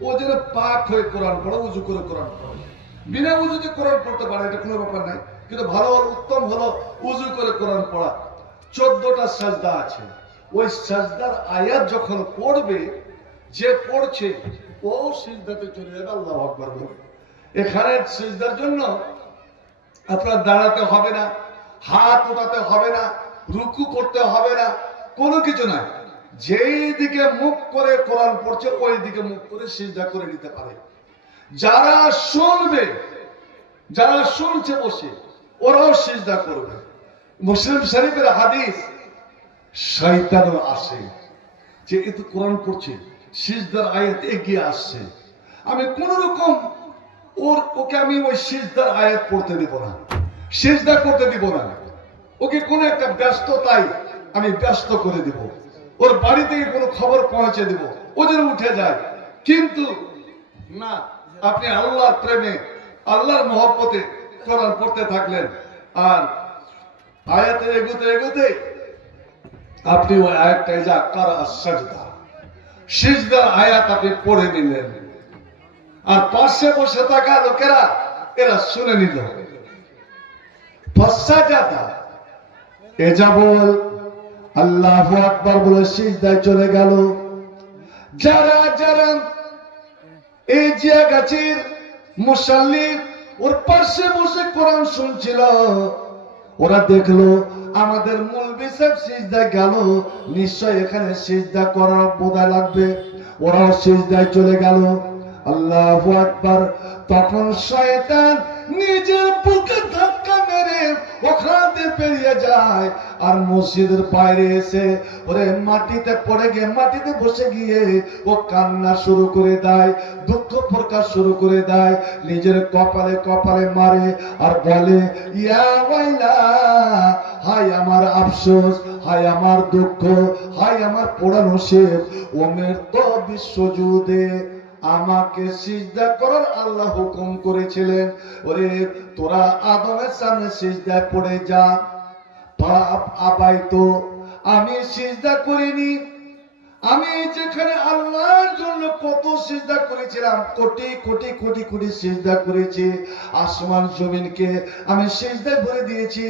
ও যেন পাক হয়ে কোরআন পড়ে, উজু করে কোরআন পড়ে। বিনা উজুতে কোরআন পড়তে পারে, এটা কোনো ব্যাপার নাই, কিন্তু ভালো উত্তম হলো উজু করে কোরআন পড়া। 14টা সাজদা আছে। ওই সাজদার আয়াত যখন পড়বে, যে পড়ছে ও সিজদাতে চলে যাবে আল্লাহু আকবার বলে। এখানে সিজদার জন্য আপনার দাঁড়াতে হবে না, হাত উঠাতে হবে না, রুকু করতে হবে না, কোনো কিছু নাই। যেই দিকে মুখ করে কোরআন পড়ছে ওই দিকে মুখ করে সিজদা করে নিতে পারে। যারা শুনবে, যারা শুনছে বসে, ওরাও সিজদা করবে। মুসলিম শরীফের হাদিস, শয়তানও আসে যে এ তো কোরআন পড়ছে, সিজদার আয়াত এগিয়ে আসছে, আমি কোন রকম ওকে আমি ওই সিজদার আয়াত পড়তে দিব না, সিজদা করতে দিব না, ওকে কোন একটা ব্যস্ততায় আমি ব্যস্ত করে দিব, ওর বাড়ি থেকে কোনো খবর পৌঁছে দিব, ও যেন উঠে যায়। কিন্তু না, আপনি আল্লাহর প্রেমে, আল্লাহর মহব্বতে কোরআন পড়তে থাকলেন, আর আয়াতে এগোতে এগোতে আপনি ওই আয়াতটা যা কারা সাজদা, সিজদার আয়াত আপনি পড়ে নিলেন, আর পাশে বসে থাকা লোকেরা এরা শুনে নিল। ফাসাজাদা, এ যা বল আল্লাহু আকবার বলে সিজদায় চলে গেল। যারা যারা এই জিয়া গাছের মুসাল্লি ওর পাশে বসে কোরআন শুনছিল, ওরা দেখলো আমাদের মৌলভী সাহেব সিজদায় গেল, নিশ্চয় এখানে সিজদা করার বোধা লাগবে, ওরাও সিজদায় চলে গেল। আল্লাহু আকবার। তখন শয়তান নিজের বুকে ধাক্কা মেরে ওখানে পেরিয়ে যায়, আর মসজিদের বাইরে এসে ওরে মাটিতে পড়ে গিয়ে মাটিতে বসে গিয়ে ও কান্না শুরু করে দেয়, দুঃখ প্রকাশ শুরু করে দেয়, নিজের কপালে কপালে মারে আর বলে, ইয়া ওয়াইলা, হায় আমার আফসোস, হায় আমার দুঃখ, হায় আমার পোড়ানো শেষ, ওমের তো বিশ্বজুদে, আমাকে সিজদা করার আল্লাহ হুকুম করেছিলেন, ওরে তোরা আদমের সামনে সিজদায় পড়ে যা। পাপ আবাই তো আমি সিজদা করিনি, আমি যেখানে আল্লাহর জন্য কত সিজদা করেছিলাম, কোটি কোটি কোটি কোটি সিজদা করেছি, আসমান জমিনকে আমি সিজদায় ভরে দিয়েছি,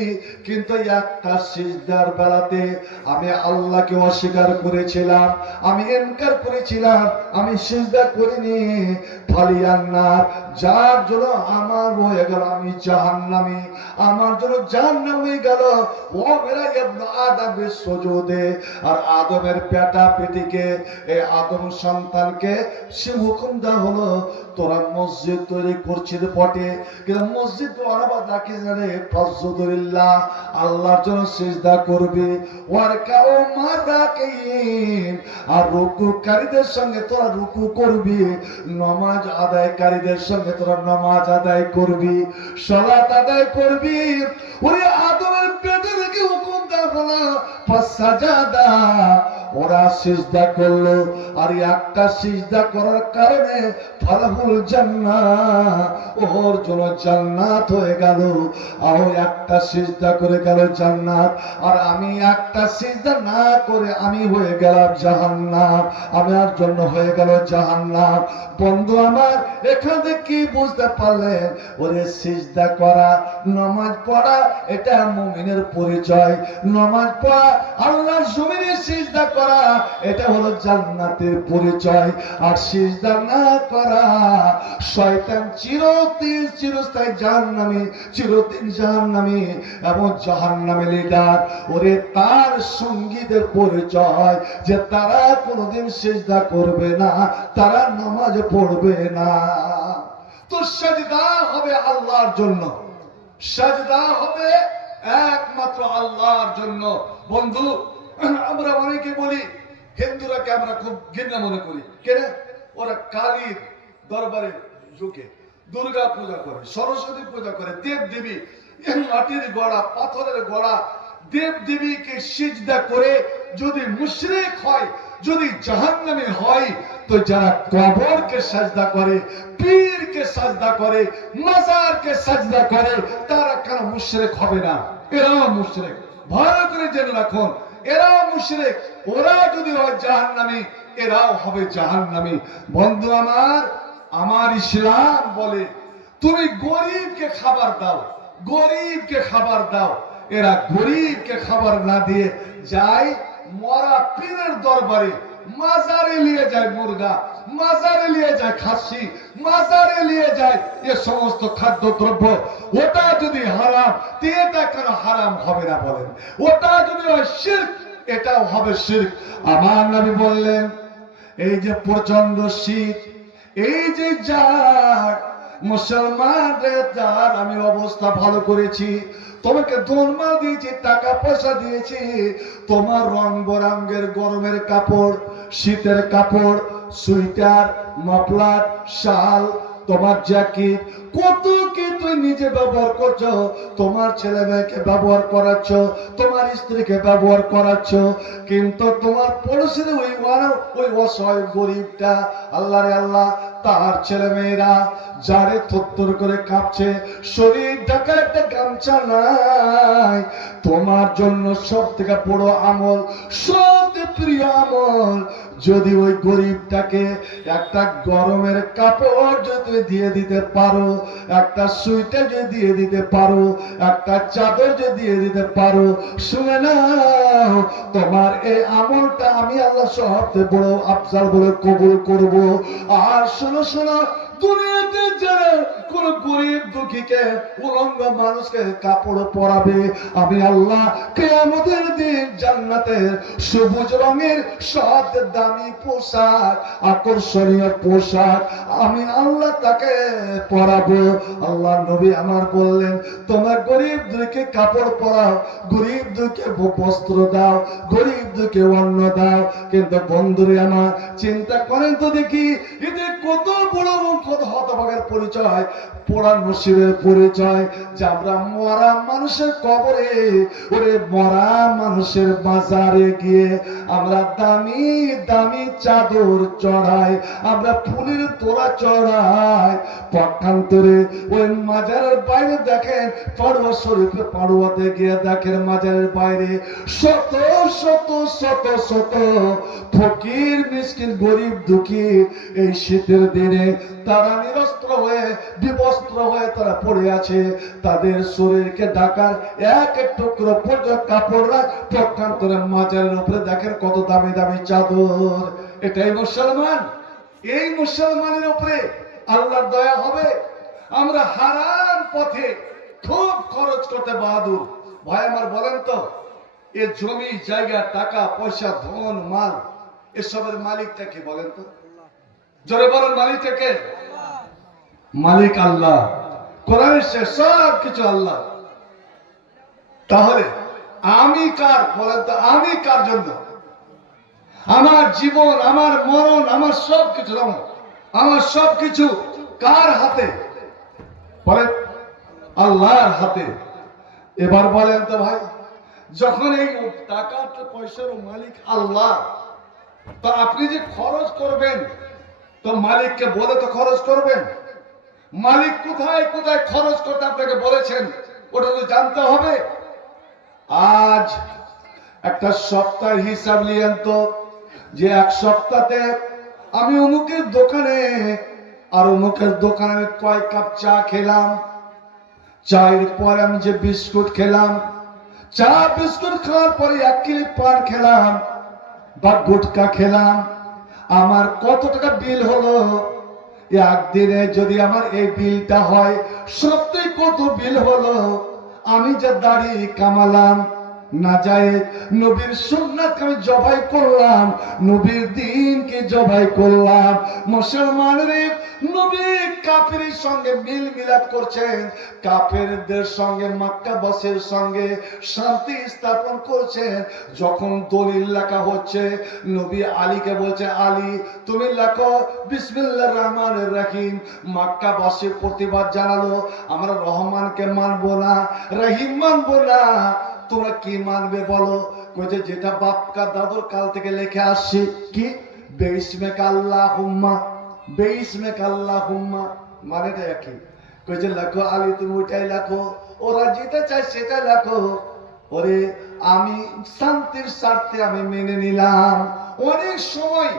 কিন্তু একটা সিজদার বেলাতে আমি আল্লাহকে অস্বীকার করেছিলাম, আমি ইনকার করেছিলাম, আমি সিজদা করিনি। ফালিয়ান্নার, যার জন্য আমার হয়ে গেল আমি জাহান্নামী, আমার জন্য জাহান্নাম হয়ে গেল ও মেরা ইবনে আদম সুজুদে। আর আদমের পেটা পেটিকে, এই আদম সন্তানকে সে হুকুম দেওয়া হলো, তোরা মসজিদ তৈরি করছিস বটে, কিন্তু মসজিদ বানাবার রাখিস না রে, ফাসজুদুলিল্লাহ, আল্লাহর জন্য সিজদা করবি, ওয়ারকাউ মারাকিন, আর রুকুকারীদের সঙ্গে তোরা রুকু করবি, নামাজ আদায়কারীদের সঙ্গে তোরা নামাজ আদায় করবি, সালাত আদায় করবি। ওরে আদমের পেটে রেখে হুকুম দেওয়া হলো, ফাসাজাদা, ওরা সিজদা করলো, আর একটা সিজদা করার কারণে ফালাহুল জান্নাহ, ওর জন্য জান্নাত হয়ে গেল। আর একটা সিজদা করে গেল জান্নাত, আর আমি একটা সিজদা না করে আমি হয়ে গেলাম জাহান্নাম, আমার জন্য হয়ে গেল জাহান্নাম। বন্ধু আমার, এখানে কি বুঝতে পারলেন? ওরে সিজদা করা, নামাজ পড়া, এটা মুমিনের পরিচয়। নামাজ পড়া, আল্লাহর জমিনে সিজদা করা, এটা হলো জান্নাতের পরিচয়। আর সিজদা না করা, শয়তান চিরদিন চিরস্থায়ী জাহান্নামী, চিরদিন জাহান্নামী এবং জাহান্নামী লিডার। ওরে তার সঙ্গীদের পরিচয় যে তারা কোনোদিন সিজদা করবে না, তারা নামাজ পড়বে না। তো সিজদা হবে আল্লাহর জন্য, সাজদা হবে একমাত্র আল্লাহর জন্য। বন্ধু, আমরা অনেকে বলি হিন্দুরাকে আমরা খুব ঘৃণা মনে করি, কেন? ওরা কালীর দরবারে ঝুঁকে, দুর্গা পূজা করে, সরস্বতী পূজা করে, দেব দেবী, মাটির গড়া, পাথরের গড়া দেব দেবীকে সিজদা করে যদি মুশরিক হয়, যদি জাহান্নামী হয়, তো যারা কবরকে সাজদা করে, পীরকে সাজদা করে, মাজারকে সাজদা করে, তারা কেন মুশরিক হবে না? এরাও মুশরিক। ভালো করে জেনে রাখুন, এরাও মুশরিক। ওরা যদি হয় জাহান্নামী, এরাও হবে জাহান্নামী। বন্ধু আমার, আমার ইসলাম বলে তুমি গরিবকে খাবার দাও, গরিবকে খাবার দাও। এরা গরিবকে খাবার না দিয়ে যায় মরা পীরের দরবারে, মাজারে নিয়ে যায় মুরগা, মাজারে নিয়ে যায় খাসি, মাজারে নিয়ে যায় এ সমস্ত খাদ্য দ্রব্য। ওটা যদি হারাম, তো এটা কেন হারাম হবে না বলেন? ওটা যদি হয় শিরক, এটাও হবে শিরক। আমার নবী বললেন, এই যে প্রচন্ড শীত, এই যে জাড়, মুসলমানদের যার আমি অবস্থা ভালো করেছি, তোমাকে দোলমাল দিয়েছি, টাকা পয়সা দিয়েছি, তোমার রং বেরঙের গরমের কাপড়, শীতের কাপড়, সুইটার, মাফলার, শাল, তোমার জ্যাকেট, কত কি তুই নিজে ব্যবহার করছো, তোমার ছেলে মেয়েকে ব্যবহার করাচ্ছ, তোমার স্ত্রীকে ব্যবহার করাচ্ছ, কিন্তু তোমার পড়োশির ওই অসহায় গরিবটা, আল্লাহ রে আল্লাহ, তার ছেলে মেয়েরা যারে থরথর করে কাঁপছে, শরীর ঢাকা একটা গামছা নাই। তোমার জন্য সব থেকে বড় আমল, সবচেয়ে প্রিয় আমল, যদি ওই গরিবটাকে একটা গরমের কাপড় যদি দিয়ে দিতে পারো, একটা সুইটার যদি দিয়ে দিতে পারো, একটা চাদর যদি দিয়ে দিতে পারো, শুনে নাও, তোমার এই আমলটা আমি আল্লাহ সবচেয়ে বড় আফজাল বলে কবুল করব। আর শোনো শোনো, দুনিয়াতে যারা কোন গরিব দুঃখীকে, উলঙ্গ মানুষকে কাপড় পরাবে, আমি আল্লাহ কিয়ামতের দিন জান্নাতের সবুজ রঙের সব দামি পোশাক, আকর্ষণীয় পোশাক আমি আল্লাহ তাকে পরাবো। আল্লাহ নবী আমার বললেন, তোমরা গরিব দুঃখীকে কাপড় পরাও, গরিব দুঃখীকে বস্ত্র দাও, গরিব দুঃখীকে অন্ন দাও। কিন্তু বন্ধুরে আমার, চিন্তা করেন তো দেখি, এতে কত বড় কত হতভাগের পরিচয়, পোড়া নসিবের পরিচয়, যে আমরা মরা মানুষের কবরে, ওরে মরা মানুষের বাজারে গিয়ে আমরা দামি দামি চাদর চড়াই, আমরা ফুলের তোড়া চড়াই। পক্ষান্তরে ওই মাজারের বাইরে দেখেন, পাড়ুয়া শরীফে পাড়ুয়াতে গিয়ে দেখেন মাজারের বাইরে শত শত শত শত ফকির মিসকিন গরিব দুঃখী এই শীতের দিনে তারা নিরস্ত্র হয়ে, বিবস্ত্র হয়ে তারা পড়ে আছে। তাদের শরীরকে ঢাকার এক টুকরো কাপড় রাখ, পক্ষান্তরে মাজারের উপরে দেখেন কত দামি দামি চাদর। এটাই মুসলমান। এই মুসলমানের উপরে আল্লাহর দয়া হবে? আমরা হারাম পথে খুব খরচ করতে বাহাদুর। ভাই আমার বলেন তো, এ জমি জায়গা, টাকা পয়সা, ধন মাল, এসবের মালিকটা কে বলেন তো? জোরে বলেন, মালিকটা কে? মালিক আল্লাহ। কোরআনের শেষ সব কিছু আল্লাহ। তাহলে আমি কার বলেন তো? আমি কার জন্য? আমার জীবন, আমার মরণ, আমার সব কিছু, আমার সব কিছু কার হাতে বলেন? আল্লাহর হাতে। এবার বলেন তো ভাই, যখন এই টাকা পয়সার মালিক আল্লাহ, তো আপনি যে খরচ করবেন, তো মালিককে বলে তো খরচ করবেন। মালিক কোথায় কোথায় খরচ করতে আপনাকে বলেছেন, ওটা তো জানতে হবে। আজ একটা সপ্তাহের হিসাব নিয়েন তো, যে এক সপ্তাহে আমি অমুকের দোকানে আর অমুকের দোকানে কয় কাপ চা খেলাম, চায়ের পরে আমি যে বিস্কুট খেলাম, চা বিস্কুট খাওয়ার পরে 1 কিলো পান খেলাম বা গুটকা খেলাম, আমার কত টাকা বিল হলো? একদিনে যদি আমার এই বিলটা হয়, সপ্তাহে কত বিল হলো? আমি যে দাড়ি কামালাম, না যায় নবীর সুন্নাতকে আমি জবাই করলাম, নবীর দ্বীনকে জবাই করলাম। মুসলমানের নবী কাফেরের সঙ্গে মিল মিলাপ করছেন, কাফেরদের সঙ্গে মক্কাবাসীর সঙ্গে শান্তি স্থাপন করছেন। যখন দলিল লেখা হচ্ছে, নবী আলীকে বলছে, আলী তুমি লেখো বিসমিল্লাহির রহমানির রহিম। মক্কাবাসী প্রতিবাদ জানালো, আমরা রহমানকে মানবো না, রহিম মানবো না। তোমরা কি মানবে বলো? কইছে যেটা বাপকা দাদুর কাল থেকে লিখে আসছি। কি? বিসমিকা আল্লাহুম্মা, বিসমিকা আল্লাহুম্মা, মানেটা একই। কইছে লেখো আলী তুমি ওইটাই লেখো, ওরা যেটা চায় সেটা লেখো। ওরে আমি শান্তির স্বার্থে আমি মেনে নিলাম। অনেক সময়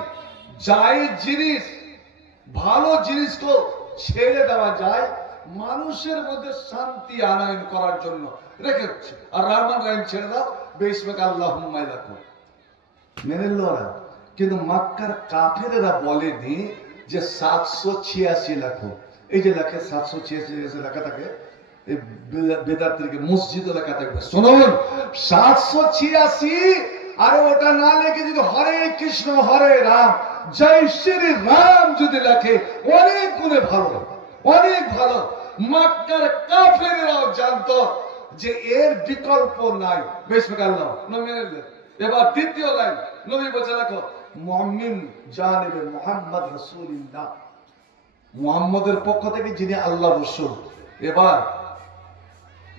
যাই জিনিস, ভালো জিনিসকে ছেড়ে দেওয়া যায় মানুষের মধ্যে শান্তি আনয়ন করার জন্য রেখে দিচ্ছে। আর রহমান রহিম ছেড়ে দাও, বিসমিকা আল্লাহুম্মা লেখো, মেনে নিল ওরা। কিন্তু মক্কার কাফেরেরা বলেনি যে 786 লেখো। এই যে লেখে 786 লেখা থাকে, এই বেদার্থীকে মসজিদে লেখা থাকবে, শুনুন 786। আর ওটা না লেখে যদি হরে কৃষ্ণ হরে রাম জয় শ্রী রাম যদি লেখে, অনেক গুণে ভালো, অনেক ভালো। মক্কার কাফেররাও জানতো যে এর বিকল্প নাই। বিসমিকা আল্লাহ নবী মেনে নিলেন। এবার দ্বিতীয় লাইন নবী বলছে রাখো মুমিন জানিবে মুহাম্মদ রাসূলুল্লাহ, মুহাম্মদের পক্ষ থেকে যিনি আল্লাহ রাসূল। এবার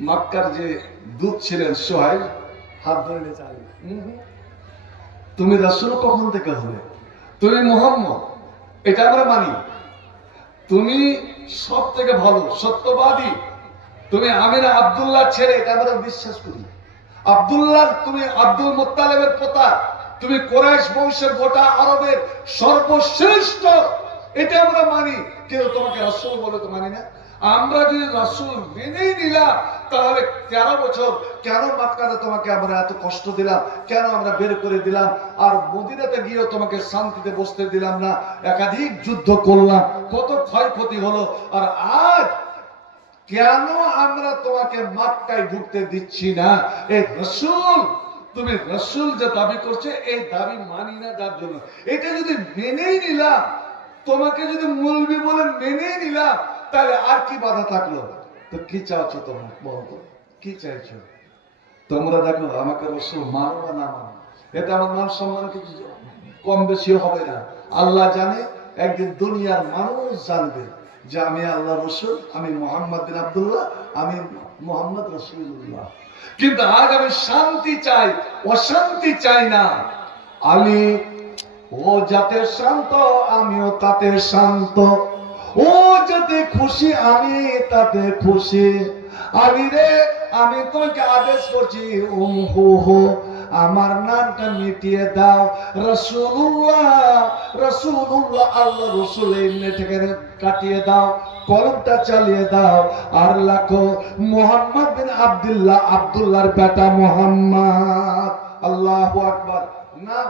মক্কার যে দূত ছিলেন সুহাইল হাত ধরে নিয়ে চাই, তুমি রাসূল কখন থেকে হলে? তুমি মুহাম্মদ, এটা আমরা মানি। তুমি সব থেকে ভালো সত্যবাদী। তুমি আমিনা আব্দুল্লাহ ছেড়ে, এটা আমরা বিশ্বাস করি। আব্দুল্লাহ, তুমি আব্দুল মুত্তালিবের পোতা, তুমি কুরাইশ বংশের গোটা আরবের সর্বশ্রেষ্ঠ, এটা আমরা মানি। কিন্তু তোমাকে রাসূল বলে তো মানি না। আমরা যদি রাসূল মেনেই নিলাম, তাহলে 13 বছর কেন মক্কাতে তোমাকে আমরা এত কষ্ট দিলাম, কেন আমরা বের করে দিলাম, আর মদিনাতে গিয়েও তোমাকে শান্তিতে বসতে দিলাম না, একাধিক যুদ্ধ করলাম, কত ক্ষয়ক্ষতি হলো, আর আজ কেন আমরা তোমাকে মক্কায় ঢুকতে দিচ্ছি না? এই রাসূল, তুমি রাসূল যে দাবি করছে, এই দাবি মানি না। যার জন্য এটা যদি মেনেই নিলাম, তোমাকে যদি মৌলবি বলে মেনেই নিলাম, তাহলে আর কি বাধা থাকলো? তো কি চাচ্ছো তোমরা বলতো, কি চাইছো তোমরা? দেখো আমাকে রাসূল মানো বা না মানো, এটা আমার মান সম্মান কিছু কম বেশি হবে না। আল্লাহ জানে, একদিন দুনিয়ার মানুষ জানবে যে আমি আল্লাহ রাসূল, আমি মুহাম্মদ বিন আব্দুল্লাহ, আমি মুহাম্মদ রাসূলুল্লাহ। কিন্তু আজ আমি শান্তি চাই, অশান্তি চাই না। আলী ও যাতে শান্ত, আমিও তাতে শান্ত। ও যাতে খুশি, আমি তাতে খুশি। আলী রে, আমি তোমাকে আদেশ করছি, আমার নামটা মিটিয়ে দাও রাসূলুল্লাহ, রাসূলুল্লাহ, আল্লাহ রাসূল, এই থেকে কাটিয়ে দাও, কলমটা চালিয়ে দাও, আর লেখো মুহাম্মদ বিন আব্দুল্লাহ, আব্দুল্লাহর বেটা মুহাম্মদ। আল্লাহু আকবার। নাম,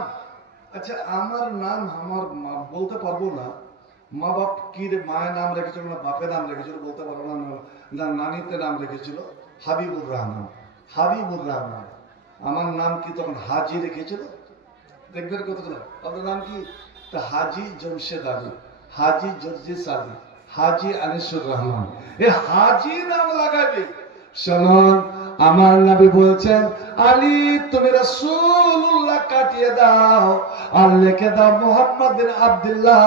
আচ্ছা আমার নাম আমার বলতে পারবো না। মা বাপ কি মায়ের নাম রেখেছিল না বাপের নাম রেখেছিল বলতে পারবো না। নানিতে নাম রেখেছিল হাবিবুর রহমান, হাবিবুর রহমান। আমার নাম কি তখন হাজি রেখেছিল, দেখবেন কতগুলো। আপনার নাম কি? তো হাজি জমশেদ আলী, হাজি জর্জিস আলী, হাজি আনিসুর রহমান। এ হাজি নাম লাগাবে। শুনুন, আমার নবী বলছেন, আলী তুমি রাসূলুল্লাহ কাটিয়ে দাও, আর লিখে দাও মুহাম্মদ বিন আব্দুল্লাহ।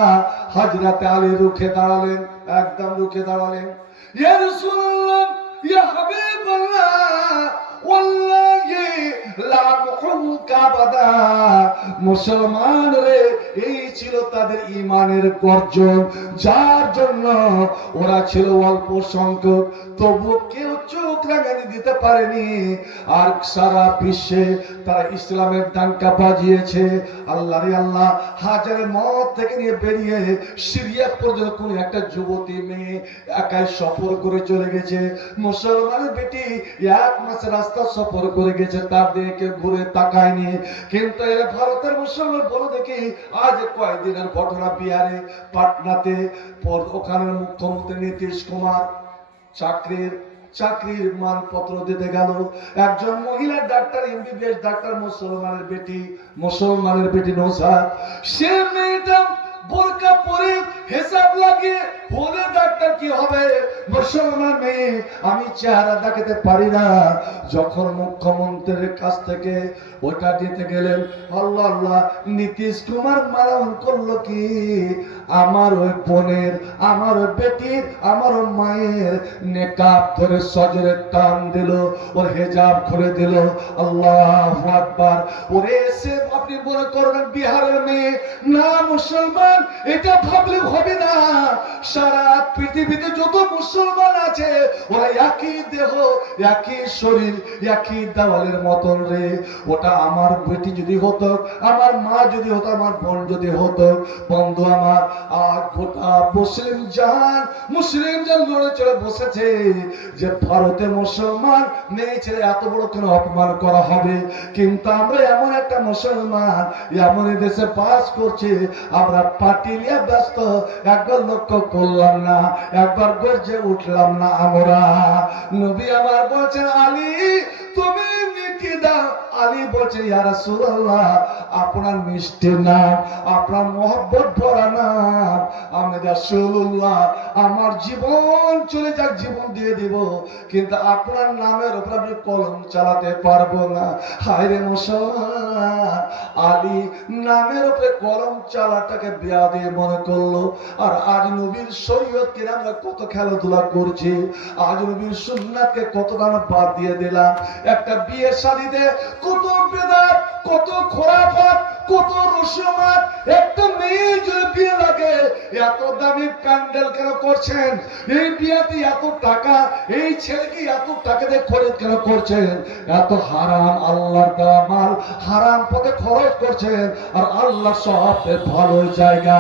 হযরত আলী রুখে দাঁড়ালেন, একদম রুখে দাঁড়ালেন। ইয়া রাসূলুল্লাহ, ইয়া হাবিবাল্লাহ, ওয়াল্লাহি লা মুহুকা বাদা। মুসলমান রে, এই ছিল তাদের ঈমানের গর্জন, যার জন্য ওরা ছিল অল্প সংখ্যক, তবু কেউ চোখ রাঙানি দিতে পারেনি। আর সারা বিশ্বে তারা ইসলামের ডাঙ্কা বাজিয়েছে। আল্লাহ রে আল্লাহ, হাজারের মত থেকে নিয়ে বেরিয়ে সিরিয়া পর্যন্ত কোন একটা যুবতী মেয়ে একাই সফর করে চলে গেছে। মুসলমানের বেটি 1 মাস রাস্তা সফর করে গেছে, তার দিকে ঘুরে তাকায়নি। কিন্তু এরা ভারতের মুসলমান বলে দেখি, আজ কয়েকদিনের ঘটনা, বিহারে পাটনাতে ওখানের মুখ্যমন্ত্রী নীতিশ কুমার চাকরির মানপত্র দিতে গেল। একজন মহিলা ডাক্তার, এমবিবিএস ডাক্তার, মুসলমানের বেটি নৌসাদ। সে মেয়েটা বোরকা পরে হিসাব লাগিয়ে বলে ডাক্তার কি হবে মুসলমান মেয়ে আমি চেহারা দেখাতে পারি না। যখন মুখ্যমন্ত্রীর কাছ থেকে ওটা দিতে গেলেন, আল্লাহ আল্লাহ, নীতিশ কুমার মারান করলো কি আমার ওই বোনের, আমার ওই বেটির, আমার ওই মায়ের নেকাব ধরে সজরে টান দিল, ওর হেজাব খুলে দিল। আল্লাহু আকবার। ওরে এসে আপনি মনে করবেন বিহারের মেয়ে, না মুসলমান, এটা ভাবলে হবে না। সারা পৃথিবীতে যত মুসলমান আছে ওরা একই দেহ, একই শরীর, একই দেওয়ালের মতন রে। ওটা আমার বেটি যদি হতো, আমার মা যদি হতো, আমার বোন যদি হতো, বন্ধু আমার, আজ গোটা মুসলিম জাহান লড়ে চড়ে বসেছে যে ভারতে মুসলমান মেয়ে ছেলে এত বড় কেন অপমান করা হবে। কিন্তু আমরা এমন একটা মুসলমান এমন দেশে বাস করছি, আমরা পার্টি নিয়ে ব্যস্ত, একবার লক্ষ্য করলাম না, একবার গর্জে উঠলাম না আমরা। নবী আমার বলছেন আলী তুমি মিষ্টি দাও। আলী বলছে ইয়া রাসূলুল্লাহ আপনার মিষ্টি নাম, আপনার মহব্বত ভরা নাম, আমি রাসূলুল্লাহ আমার জীবন চলে যাক জীবন দিয়ে দিব, কিন্তু আপনার নামের উপর আমি কলম চালাতে পারবো না। হায় রে মুসলমান, আলী নামের উপরে কলম চালাটাকে বেয়াদবি মনে করলো। আর আজ নবীর শরীয়তকে আমরা কত খেলাধুলা করছি, আজ নবীর সুন্নাতকে কতটা বাদ দিয়ে দিলাম। একটা বিয়ে শাদীতে কত বেদাত, কত খোরাফাত, কত রসমাত। একটা মেয়ে যদি বিয়ে লাগে এত দামি প্যান্ডেল কেন করছেন? এই বিয়েতে এত টাকা, এই ছেলেকে এত টাকা দিয়ে খরচ কেন করছেন? এত হারাম আল্লাহর দেওয়া মাল হারাম পথে খরচ করছেন। আর আল্লাহ সবথেকে ভালো জায়গা,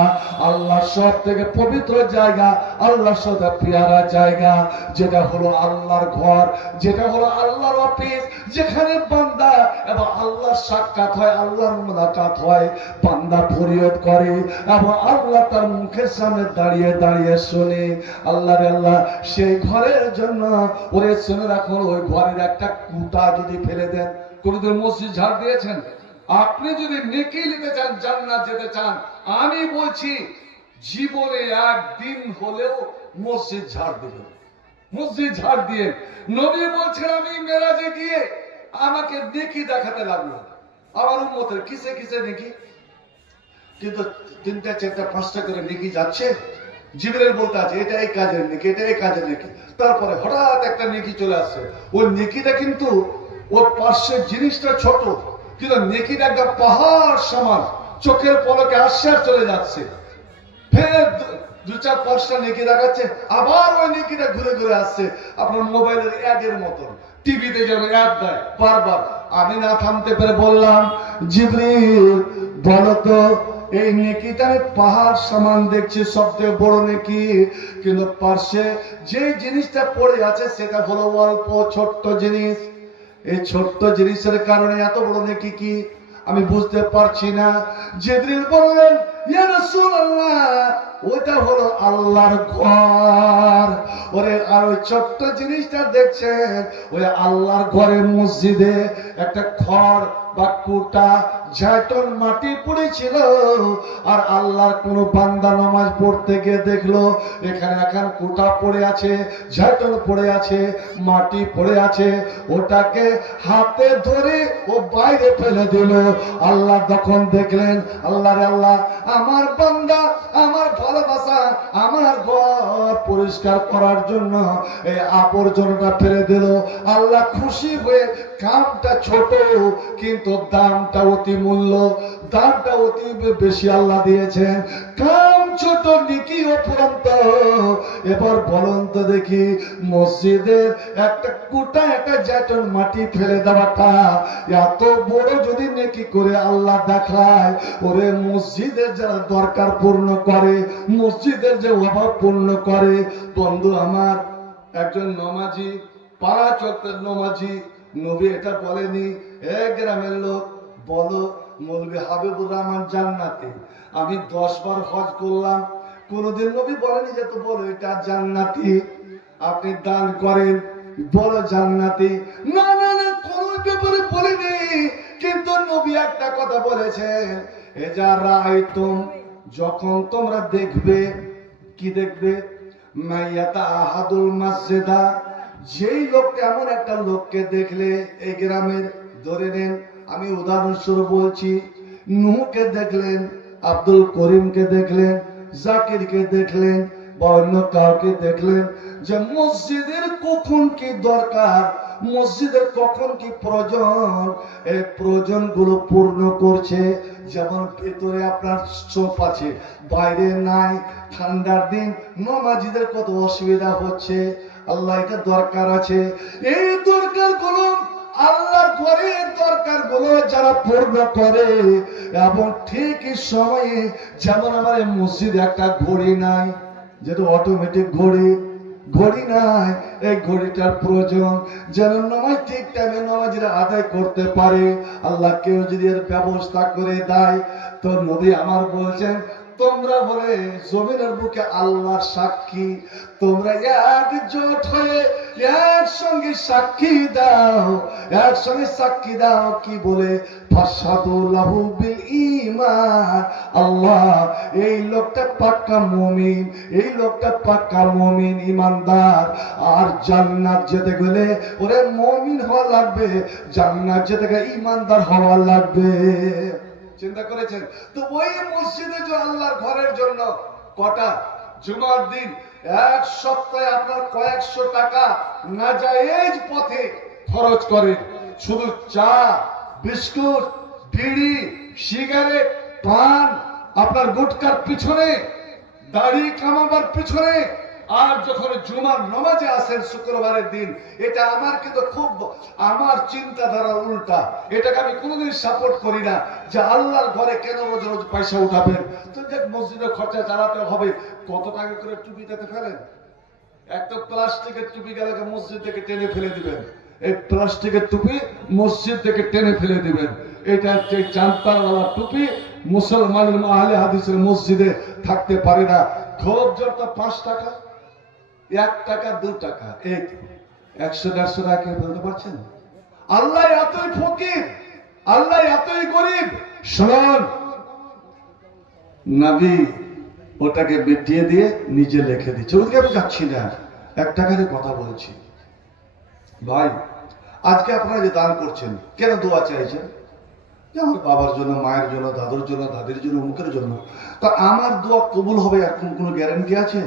আল্লাহ সব থেকে পবিত্র জায়গা, আল্লাহ সব পিয়ারা জায়গা, যেটা হলো আল্লাহর ঘর, যেটা হলো আল্লাহর অফিস, যেখানে বান্দা এবং আল্লাহর সাক্ষাৎ হয়, আল্লাহর মুলাকাত হয়, বান্দা ফরিয়াদ করে এবং আল্লাহ তার মুখের সামনে দাঁড়িয়ে দাঁড়িয়ে শুনে। আল্লাহর আল্লাহ সেই ঘরের জন্য ওরে শুনে রাখুন, ওই ঘরের একটা কুটা যদি ফেলে দেন। কোনদিন মসজিদ ঝাড় দিয়েছেন? আপনি যদি নেকি নিতে চান, জান্নাত যেতে চান, আমি বলছি জীবনে একদিন হলেও মসজিদ ঝাড় দিবেন, মসজিদ ঝাড় দিয়ে। নবী বলছেন আমি মেরাজে গিয়ে আমাকে নেকি দেখাতে লাগলো, আমার উম্মতের কিসে কিসে নেকি, কিন্তু 3টা 4টা 5টা করে নেকি যাচ্ছে। জিবরাইল বলতে আছে এটা এই কাজের নেকি, এটা এই কাজের নেকি। তারপরে হঠাৎ একটা নেকি চলে আসছে। ওই নেকিটা কিন্তু ওর পাশের জিনিসটা ছোট, কিন্তু নেকিটা একটা পাহাড় সমান, চোখের পলকে আসছে আর চলে যাচ্ছে। ফের 2-4-5টা নেকি দেখাচ্ছে, আবার ওই নেকিটা ঘুরে ঘুরে আসছে। আপনার মোবাইলের অ্যাডের মতন, টিভিতে যেমন অ্যাড দেয় বারবার। আমি না থামতে পেরে বললাম জিবরিল বলো তো এই নেকিটা আমি পাহাড় সমান দেখছি, সবথেকে বড় নেকি, কিন্তু পাশে যে জিনিসটা পড়ে আছে সেটা হলো অল্প ছোট্ট জিনিস। এই ছোট্ট জিনিসের কারণে এত বড় নেকি কি আমি বুঝতে পারছি না। জিবরিল বললেন ইয়া রাসূলুল্লাহ ওটা হলো আল্লাহর ঘর। ওরে আর ওই ছোট্ট জিনিসটা দেখছেন, ওই আল্লাহর ঘরের মসজিদে একটা খড় বা কুটা ঝাঁটন মাটি পড়েছিল। আর আল্লাহর কোন বান্দা নামাজ পড়তে গিয়ে দেখলো এখানে এখন কুটা পড়ে আছে, ঝাঁটন পড়ে আছে, মাটি পড়ে আছে, ওটাকে হাতে ধরে ও বাইরে ফেলে দিল। আল্লাহ তখন দেখলেন আল্লাহরে আল্লাহ আমার বান্দা আমার ভালোবাসা আমার ঘর পরিষ্কার করার জন্য এই আবর্জনাটা ফেলে দিল। আল্লাহ খুশি হয়ে, কামটা ছোট কিন্তু দামটা অতি মূল্য, দামটা অতি বেশি আল্লাহ দিয়েছেন। কাম ছোট নেকি অফুরন্ত। এবার বলুন তো দেখি মসজিদের একটা কুটা একটা ঝাঁটন মাটি ফেলে দেওয়াটা এত বড় যদি নেকি করে আল্লাহ দেখায়, ওরে মসজিদের যারা দরকার পূর্ণ করে, মসজিদের যে অভাব পূর্ণ করে, বন্ধু আমার একজন নমাজি, 5 ওয়াক্তের নমাজি, নবী এটা বলেনি এক গ্রামের লোক বলো মৌলভী হাবিবুর রহমান জান্নাতি। আমি 10 বার হজ করলাম, কোনদিন নবী বলেনি যে তো বলো এটা জান্নাতি। আপনি দান করেন বলো জান্নাতি, না না না কোন ব্যাপারে বলেনি। কিন্তু নবী একটা কথা বলেছেন এ যা রাআইতুম, যখন তোমরা দেখবে কি দেখবে? মাইয়াতা আহাদুল মাসজিদা, যেই লোকটা, এমন একটা লোককে দেখলে এই গ্রামের, ধরে নেন আমি উদাহরণস্বরূপ বলছি, নূহকে দেখলেন, আব্দুল করিমকে দেখলেন, জাকিরকে দেখলেন, বা অন্য কাউকে দেখলেন, যে মসজিদের কখন কি দরকার, মসজিদের কখন কি প্রয়োজন, এই প্রয়োজন গুলো পূর্ণ করছে। যেমন ভেতরে আপনার চোপ আছে, বাইরে নাই, ঠান্ডার দিন নমাজিদের কত অসুবিধা হচ্ছে, আল্লাহ এটা দরকার আছে, এই দরকার গুলো আল্লাহর ঘরে দরকার গুলো যারা পূর্ণ করে, এবং ঠিকই সময়ে, যেমন আমার এই মসজিদে একটা ঘড়ি নাই, যেটা অটোমেটিক ঘড়ি, ঘড়ি নাই, এই ঘড়িটার প্রয়োজন, যেন নামাজ ঠিক টাইমে নামাজিরা আদায় করতে পারে। আল্লাহ কেউ যদি এর ব্যবস্থা করে দেয়, তো নবী আমার বলছেন, তোমরা বলে জমিনের বুকে আল্লাহর সাক্ষী, তোমরা একজোট হয়ে একসঙ্গে সাক্ষী দাও, একসঙ্গে সাক্ষী দাও, কি বলে? ফাশহাদু লাহু বিল ঈমান, আল্লাহ এই লোকটা পাক্কা মুমিন, এই লোকটা পাক্কা মুমিন, ইমানদার। আর জান্নাত যেতে গেলে ওরে মুমিন হওয়া লাগবে, জান্নাত যেতে গেলে ইমানদার হওয়া লাগবে। চিন্তা করেছেন তো? ওই মসজিদে যে আল্লাহর ঘরের জন্য কটা জুমার দিন এক সপ্তাহে আপনার কয়েকশো টাকা নাজায়েজ পথে খরচ করে, শুধু চা, বিস্কুট, বিড়ি, সিগারেট, পান, আপনার গুটকার পিছনে, দাড়ি কামাবার পিছনে। আর যখন জুমার নামাজে আসেন শুক্রবারের দিন, এটা আমার কিন্তু খুব, আমার চিন্তাধারা উল্টা, এটাকে আমি কোনোদিন সাপোর্ট করি না, যে আল্লাহর ঘরে কেন রোজ রোজ পয়সা উঠাবেন? তো যে মসজিদের খরচা চালাতে হবে, কত টাকা করে টুপি দিতে ফেলেন, একটা প্লাস্টিকের টুপি গেলে মসজিদ থেকে টেনে ফেলে দিবেন, এই প্লাস্টিকের টুপি মসজিদ থেকে টেনে ফেলে দিবেন। এটা হচ্ছে জান্তারওয়ালা টুপি, মুসলমানের আহলে হাদিসের মসজিদে থাকতে পারে না। খুব জোর তো 5 টাকা, 1 টাকা, 2 টাকা, এই 100-150 টাকা কেউ বলতে পারছেন? আল্লাহ এতই ফকির, আল্লাহ এতই গরিব। শুনুন, নবী ওটাকে বেটিয়ে দিয়ে নিজে লিখে দিচ্ছে, ওদিকে আমি যাচ্ছি না, 1 টাকারই কথা বলছি। ভাই, আজকে আপনারা যে দান করছেন, কেন দোয়া চাইছেন? যে আমার বাবার জন্য, মায়ের জন্য, দাদুর জন্য, দাদির জন্য, মুখের জন্য। তা আমার দোয়া কবুল হবে এখন কোনো গ্যারান্টি আছে?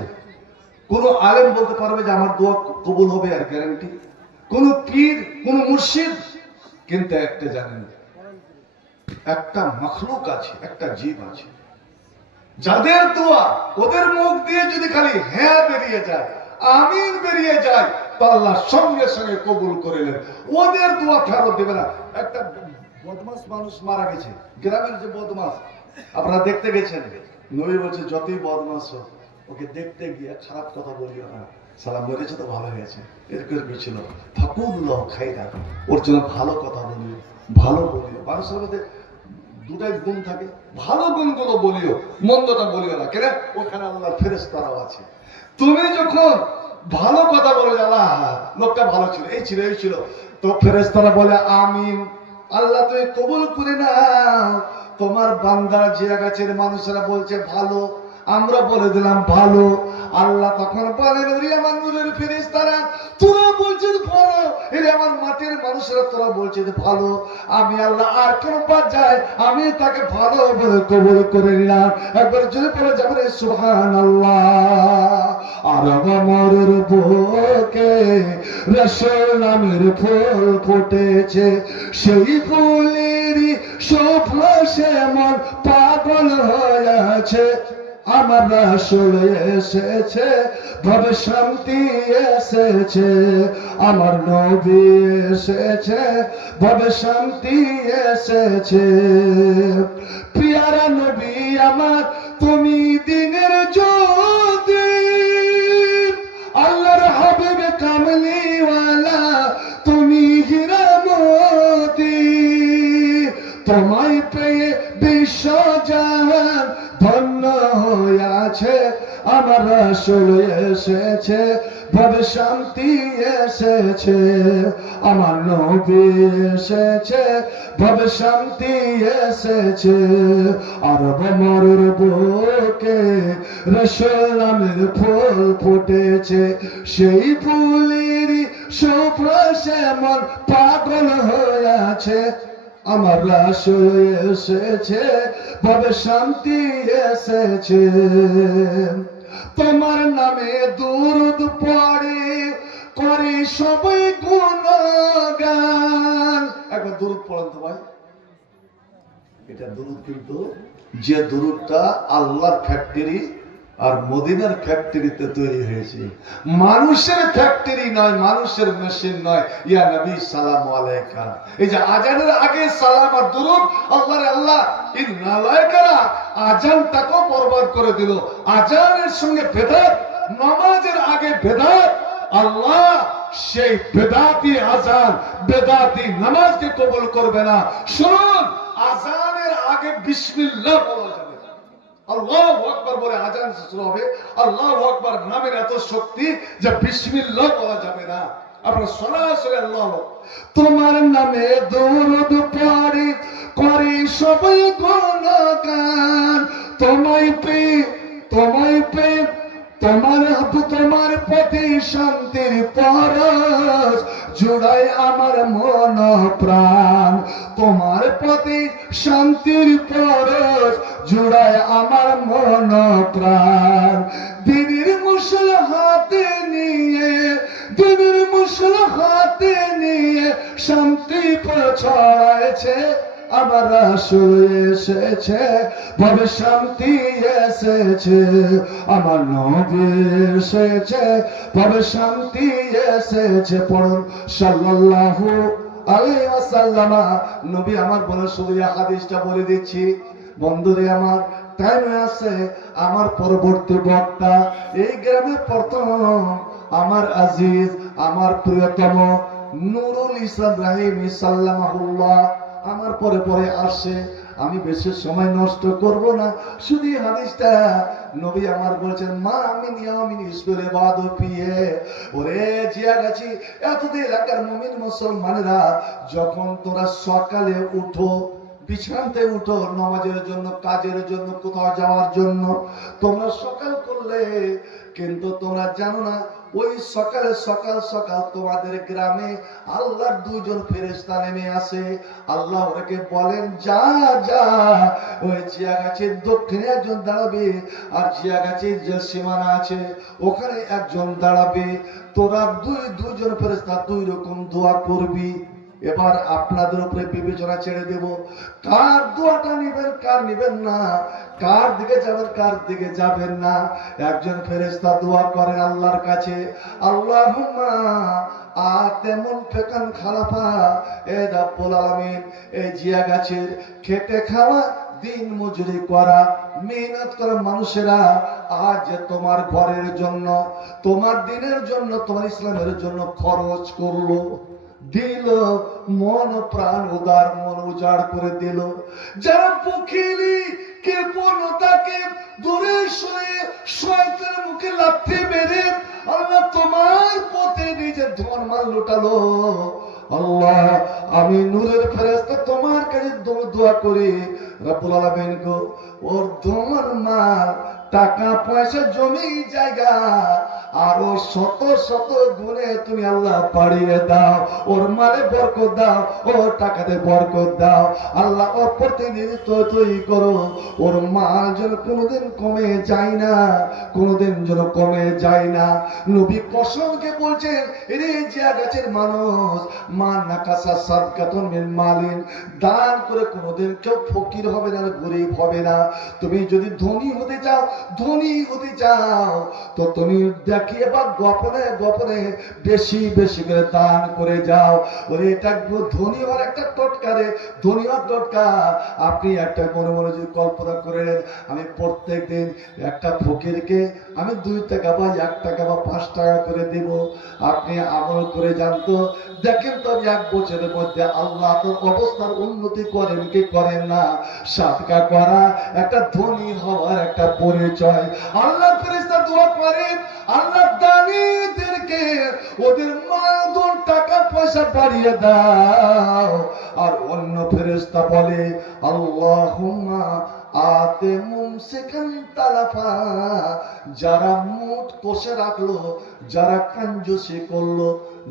কোন আলেম বলতে পারবে যে আমার দোয়া কবুল হবে আর গ্যারান্টি? কোন পীর, কোন মুর্শিদ? কিন্তু একটা জানেন, একটা মখলুক আছে, একটা জীব আছে, যাদের দোয়া ওদের মুখ দিয়ে যদি খালি হ্যাঁ বেরিয়ে যায়, আমিন বেরিয়ে যায়, তো আল্লাহ সঙ্গে সঙ্গে কবুল করে নেন, ওদের দোয়া ফেরত দেবে না। একটা বদমাস মানুষ মারা গেছে, গ্রামের যে বদমাস, আপনারা দেখতে গেছেন, নবী বলছে যতই বদমাস হোক, ওকে দেখতে গিয়ে খারাপ কথা বলিও না, সালাম বলেছে তো ভালো হয়েছে, এরকম ছিল, ফাকুল্লাহ খাইরা, ওর জন্য ভালো কথা বলিও, ভালো বলিও। মানুষের মধ্যে দুটাই গুণ থাকে, ভালো গুণগুলো বলিও, মন্দটা বলিও না, কেন? ওখানে আল্লাহর ফেরেশতারাও আছে। তুমি যখন ভালো কথা বলে, আল্লাহ লোকটা ভালো ছিল, এই ছিল, এই ছিল, তো ফেরেশতারা বলে আমিন, আল্লাহ তুমি কবুল করে নাও। তোমার বান্দারা জিয়াগাছের মানুষেরা বলছে ভালো, আমরা বলে দিলাম ভালো। আল্লাহ তখন বলেন, ওরে আমার নূরের ফেরেশতারা, তোরা বলছিস ভালো, এরে আমার মাটির মানুষেরা তোরা বলছিস ভালো, আমি আল্লাহ আর কোন বাদ যায়, আমি তাকে ভালো বলে কবুল করে নিলাম। একবার জোরে পড়ে যাবেন সুবহানাল্লাহ। আর আমার বুকে রাসূল নামের ফুল ফুটেছে, সেই ফুলেরই সুবাসে মন পাগল হয়ে আছে। আমার রাসূল এসেছে, ভবে শান্তি এসেছে, আমার নবী এসেছে, ভবে শান্তি এসেছে। প্রিয়ারা নবী আমার, তুমি দিনের জ্যোতি, আল্লাহর হাবিব কামলিওয়ালা, তুমি হীরা মোতি, তোমায় পেয়ে বিশ্বজাহান ধন্য হয়ে আছে। আমার রাসূল এসেছে, ভবে শান্তি এসেছে, আমার নবী এসেছে, ভবে শান্তি এসেছে। আরব মরুর বুকে রাসূল নামের ফুল ফুটেছে, সেই ফুলেরই সুবাসে মন পাগল হয়ে আছে। আমার রাসূল এসেছে, ভবে শান্তি এসেছে। তোমার নামে দুরূদ পড়ে করি সবাই গুণগান। একবার দুরূদ পড়েন তো ভাই। এটা দুরূদ কিন্তু যে দুরূদটা আল্লাহর ফ্যাক্টরি আর মদিনার ফ্যাক্টরিতে তৈরি হয়েছে, মানুষের ফ্যাক্টরি নয়, মানুষের মেশিন নয়। ইয়া নবী সালাম আলাইকা, এই যে আজানের আগে সালাম আর দুরূদ, আল্লাহর আল্লাহ ইন্না লাইকারা আজানটাকেও বরবাদ করে দিল। আজানের সঙ্গে বেদাত, নামাজের আগে বেদাত, আল্লাহ সেই বেদাতি আজান, বেদাতি নামাজকে কবুল করবে না। শুনুন, আজানের আগে বিসমিল্লাহ বলা যাবে, আল্লাহু আকবার বলে আজান শুরু হবে। আল্লাহু আকবার নামের এত শক্তি যে বিসমিল্লাহ বলা যাবে না। আপনারা সরাসরি আল্লাহ, তোমার নামে দরুদ পড়ি করি সবাই গুণগান, তোমায় পেয়ে তোমায় পেয়ে তোমার প্রতি শান্তির পরশ জুড়াই আমার মন প্রাণ, তোমার প্রতি শান্তির পরশ জুড়াই আমার মন প্রাণ। দিনের মুসল হাতে নিয়ে, দিনের মুসল হাতে নিয়ে শান্তি ছড়াইছে, আমার রাসূল এসেছে, ভবে শান্তি এসেছে। আমার নবী এসেছে, ভবে শান্তি এসেছে। পড়ুন সাল্লাল্লাহু আলাইহি ওয়াসাল্লাম। নবী আমার বলে শুধু হাদিসটা বলে দিচ্ছি বন্ধুরে আমার, টাইম আছে। আমার পরবর্তী বক্তা এই গ্রামের প্রথম আমার আজিজ, আমার প্রিয়তম নুরুল ইসলাম রাহিমি সাল্লামাহুল্লাহ আমার পরে পরে আসে। আমি বেশি সময় নষ্ট করব না, শুধু হাদিসটা নবী আমার বলছেন, মা আমি নিয়ামিন ইসবিরে বাদু পিয়ে। ওরে জিয়া গাছি এতদিন এলাকার মুমিন মুসলমানেরা, যখন তোরা সকালে উঠো, বিছানাতে উঠো নামাজের জন্য, কাজের জন্য, কোথাও যাওয়ার জন্য, তোমরা সকাল করলে, কিন্তু তোমরা জানো না ওই সকালে সকাল সকাল তোমাদের গ্রামে আল্লাহর দুইজন ফেরেশতা নেমে আসে। আল্লাহ ওকে বলেন, যা যা ওই জিয়া গাছের দক্ষিণে একজন দাঁড়াবে, আর জিয়া গাছের যে সীমানা আছে ওখানে একজন দাঁড়াবে। তোরা দুইজন ফেরেশতা দুই রকম দোয়া করবি। এবার আপনাদের উপরে বিবেচনা ছেড়ে দেব, কার দোয়াটা নিবেন, কার নিবেন না, কার দিকে যাবেন, কার দিকে যাবেন না। একজন ফেরেশতা দোয়া করেন আল্লাহর কাছে, আল্লাহুম্মা আতেমুন ফেকান খালাফা, এ রাব্বুল আলামিন, এই জিয়া গাছের খেটে খাওয়া, দিন মজুরি করা, মেহনত করা মানুষেরা আজ তোমার ঘরের জন্য, তোমার দিনের জন্য, তোমার ইসলামের জন্য খরচ করলো, দিল, মন প্রাণ উদার, মন উজাড় করে দিল। যারা বখিলি কৃপণতাকে দূরে সয়ে শয়তানের মুখে লাথি মেরে আল্লাহ তোমার পথে নিজের ধন মাল লুটালো, আল্লাহ আমি নূরের ফেরেশতা তোমার কাছে দোয়া করি, রব্বুল আলামিন গো, ওর ধন মাল, টাকা পয়সা, জমি জায়গা আরো শত শত গুণে তুমি আল্লাহ বাড়িয়ে দাও, ওর মালে বরকত দাও, ওর টাকাতে বরকত দাও। আল্লাহ ওর প্রতিনিধিত্ব তৈরি করো, ওর মাল যেন কোনোদিন কমে যায় না, কোনোদিন যেন কমে যায় না। নবী কসমকে বলছেন, রে জিয়া গাছের মানুষ, মা নাকাসা সাদকাতুন মিন মালিন, দান করে কোনোদিন কেউ ফকির হবে না, গরিব হবে না। তুমি যদি ধনী হতে চাও, ধনী হতে চাও, তো তুমি দেখিয়ে বা গোপনে গোপনে বেশি বেশি করে দান করে যাও। ওরে এটা ধনী হওয়ার একটা টোটকা রে, ধনী হওয়ার টোটকা। আপনি একটা মনে মনে যদি কল্পনা করেন, আমি প্রত্যেক দিন একটা ফকিরকে আমি 2 টাকা বা 1 টাকা বা 5 টাকা করে দেব, আপনি আমল করে জানতো, দেখেন তো 1 বছরের মধ্যে আল্লাহ আপনার অবস্থার উন্নতি করেন কি করেন না। সাদকা করা একটা ধনী হওয়ার একটা পরিচয়। আল্লাহ ফেরেশতা দোয়া করেন, আল্লাহ দানীদেরকে থেকে ওদের মালদুল টাকা পয়সা বাড়িয়ে দাও। আর অন্য ফেরেশতা বলে আল্লাহুম্মা আতে মুমসিকান তালাফা, যারা মুঠ কষে রাখলো, যারা কঞ্জুসি করলো,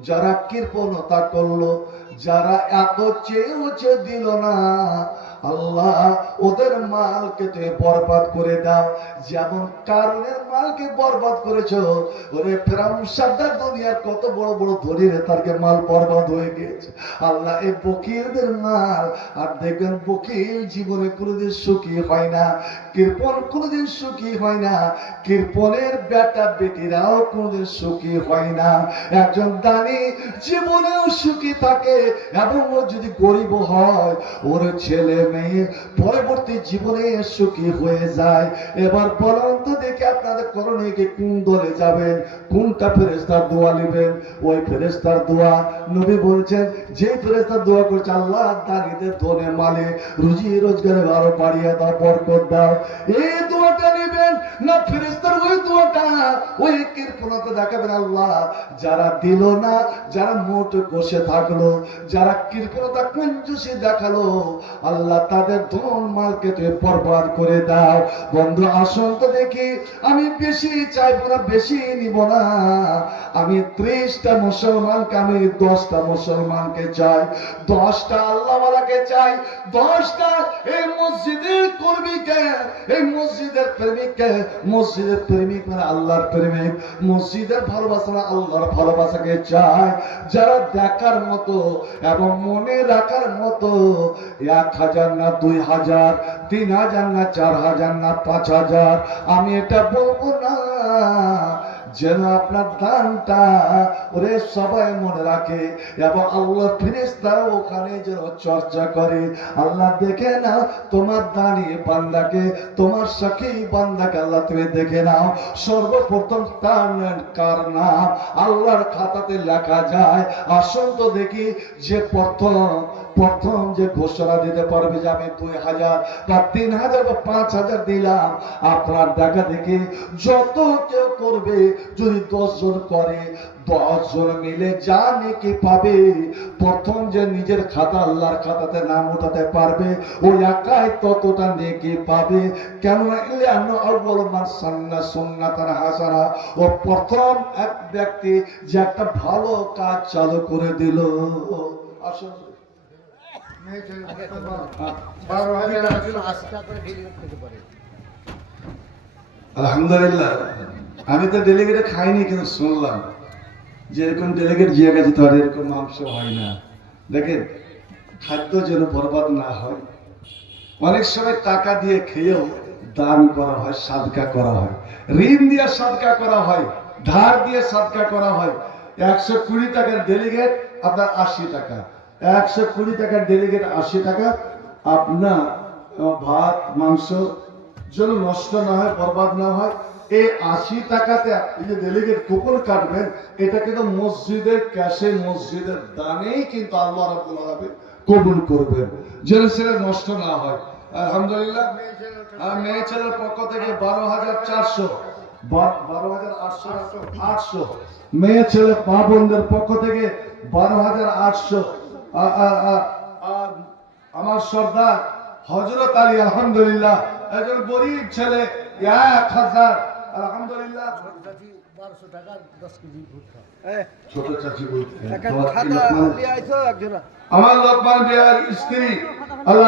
যারা কৃপণতা করলো, যারা এত চেয়েও দিল না, আল্লাহ ওদের মালকে তুই বরবাদ করে দাও, যেমন কারণের মালকে বরবাদ করেছো। ওরে ফেরাউন সাদ্দার দুনিয়ার কত বড় বড় ধনী নেতারকে মাল বরবাদ হয়ে গেছে। আল্লাহ এই বকিলদের মাল, আর দেখবেন বকিল জীবনে কোনোদিন সুখী হয় না, কৃপণ কোনোদিন সুখী হয় না, কৃপণের বেটা বেটিরাও কোনোদিন সুখী হয় না। একজন দানি জীবনেও সুখী থাকে, এবং ও যদি গরিব হয় ওর ছেলে মেয়ে পরবর্তী জীবনে সুখী হয়ে যায়। এবার বলুন তো দেখি আপনাদের করণীয়কে কোন দলে যাবেন, কোনটা ফেরেশতার দোয়া নেবেন? ওই ফেরেশতার দোয়া নবী বলছেন, যে ফেরেশতার দোয়া করছে আল্লাহ দানিদের ধনে মালে রুজি রোজগারে আরো বাড়িয়ে দাও, বরকত দাও, এই দোয়াটা নেবেন না ফেরেশতার ওই দোয়াটা? ওই কৃপণতা দেখাবেন আল্লাহ যারা দিল না, যারা মোট বসে থাকলো, যারা কৃপণতা কঞ্জুসি দেখালো, আল্লাহ তাদের ধন মালকে তুই বরবাদ করে দাও। বন্ধু আসুন তো দেখি, আমি বেশি চাইবো না, বেশি নিব না, আমি 30টা মুসলমানকে, আমি 10টা মুসলমানকে চাই, 10টা আল্লাহওয়ালাকে চাই, 10টা এই মসজিদের কর্মীকে, এই মসজিদের প্রেমিককে। মসজিদের প্রেমিক মানে আল্লাহর প্রেমিক, মসজিদের ভালোবাসা না আল্লাহর ভালোবাসাকে চাই, যারা দেখার মতো এবং মনে রাখার মতো। 1000 না 2000, 3000 না 4000 না 5000, আমি এটা বলবো না, যেন আপনার দানটা ওরে সবাই মনে রাখে এবং আল্লাহর ফেরেশতারা ওখানে যেন চর্চা করে। আল্লাহ দেখে নাও তোমার দানি বান্দাকে, তোমার সাকি বান্দাকে আল্লাহ তুমি দেখে নাও। সর্বপ্রথম তার কার নাম আল্লাহর খাতাতে লেখা যায়? আসুন তো দেখি, যে প্রথম যে ঘোষণা দিতে পারবে যে আমি 2000 বা 3000 বা 5000 দিলাম, আপনার দেখা দেখি যত কেউ করবে, যদি 10 জন করে, 10 জন মিলে যা নেকি পাবে, প্রথম যে নিজের খাতা আল্লাহর খাতাতে নাম উঠাতে পারবে ওই একাই ততটা নেকি পাবে। কেননা ইল্লাহু আউয়ালু মান সান্না সুন্নাতান হাসানা, ও প্রথম এক ব্যক্তি যে একটা ভালো কাজ চালু করে দিল। আসুন আলহামদুলিল্লাহ, আমি তো ডেলিগেটে খাইনি, কিন্তু শুনলাম যে এরকম ডেলিগেট যে গেছে তো আর এরকম মাংস হয় না। দেখেন, খাদ্য যেন বরবাদ না হয়। অনেক সময় টাকা দিয়ে খেয়েও দান করা হয়, সাদকা করা হয়, ঋণ দিয়ে সাদকা করা হয়, ধার দিয়ে সাদকা করা হয়। 120 টাকার ডেলিগেট আপনার 80 টাকা, 120 টাকার ডেলিগেট 80 টাকা। আপনার ভাত মাংস যেন নষ্ট না হয়, বরবাদ না হয়, এই 80 টাকাতে এই যে ডেলিগেট কুপন কাটবেন, এটা কিন্তু মসজিদের ক্যাশে, মসজিদের দানেই কিন্তু আল্লাহ রাব্বুল আলামিন কবুল করবেন, যেন সেটা নষ্ট না হয়। আলহামদুলিল্লাহ, মেয়ে ছেলের পক্ষ থেকে 12,400, 12,800, মেয়ে ছেলে মা বোনদের পক্ষ থেকে 12,800। আর আমার সর্দার হযরত আলী আলহামদুলিল্লাহ, একজন গরিব ছেলে 1000, আলহামদুলিল্লাহ। 1200 টাকা 10 কেজি ভুট্টা, ছোট চাচি বলতে আমার লোকমান বিয়ার স্ত্রী, আল্লাহ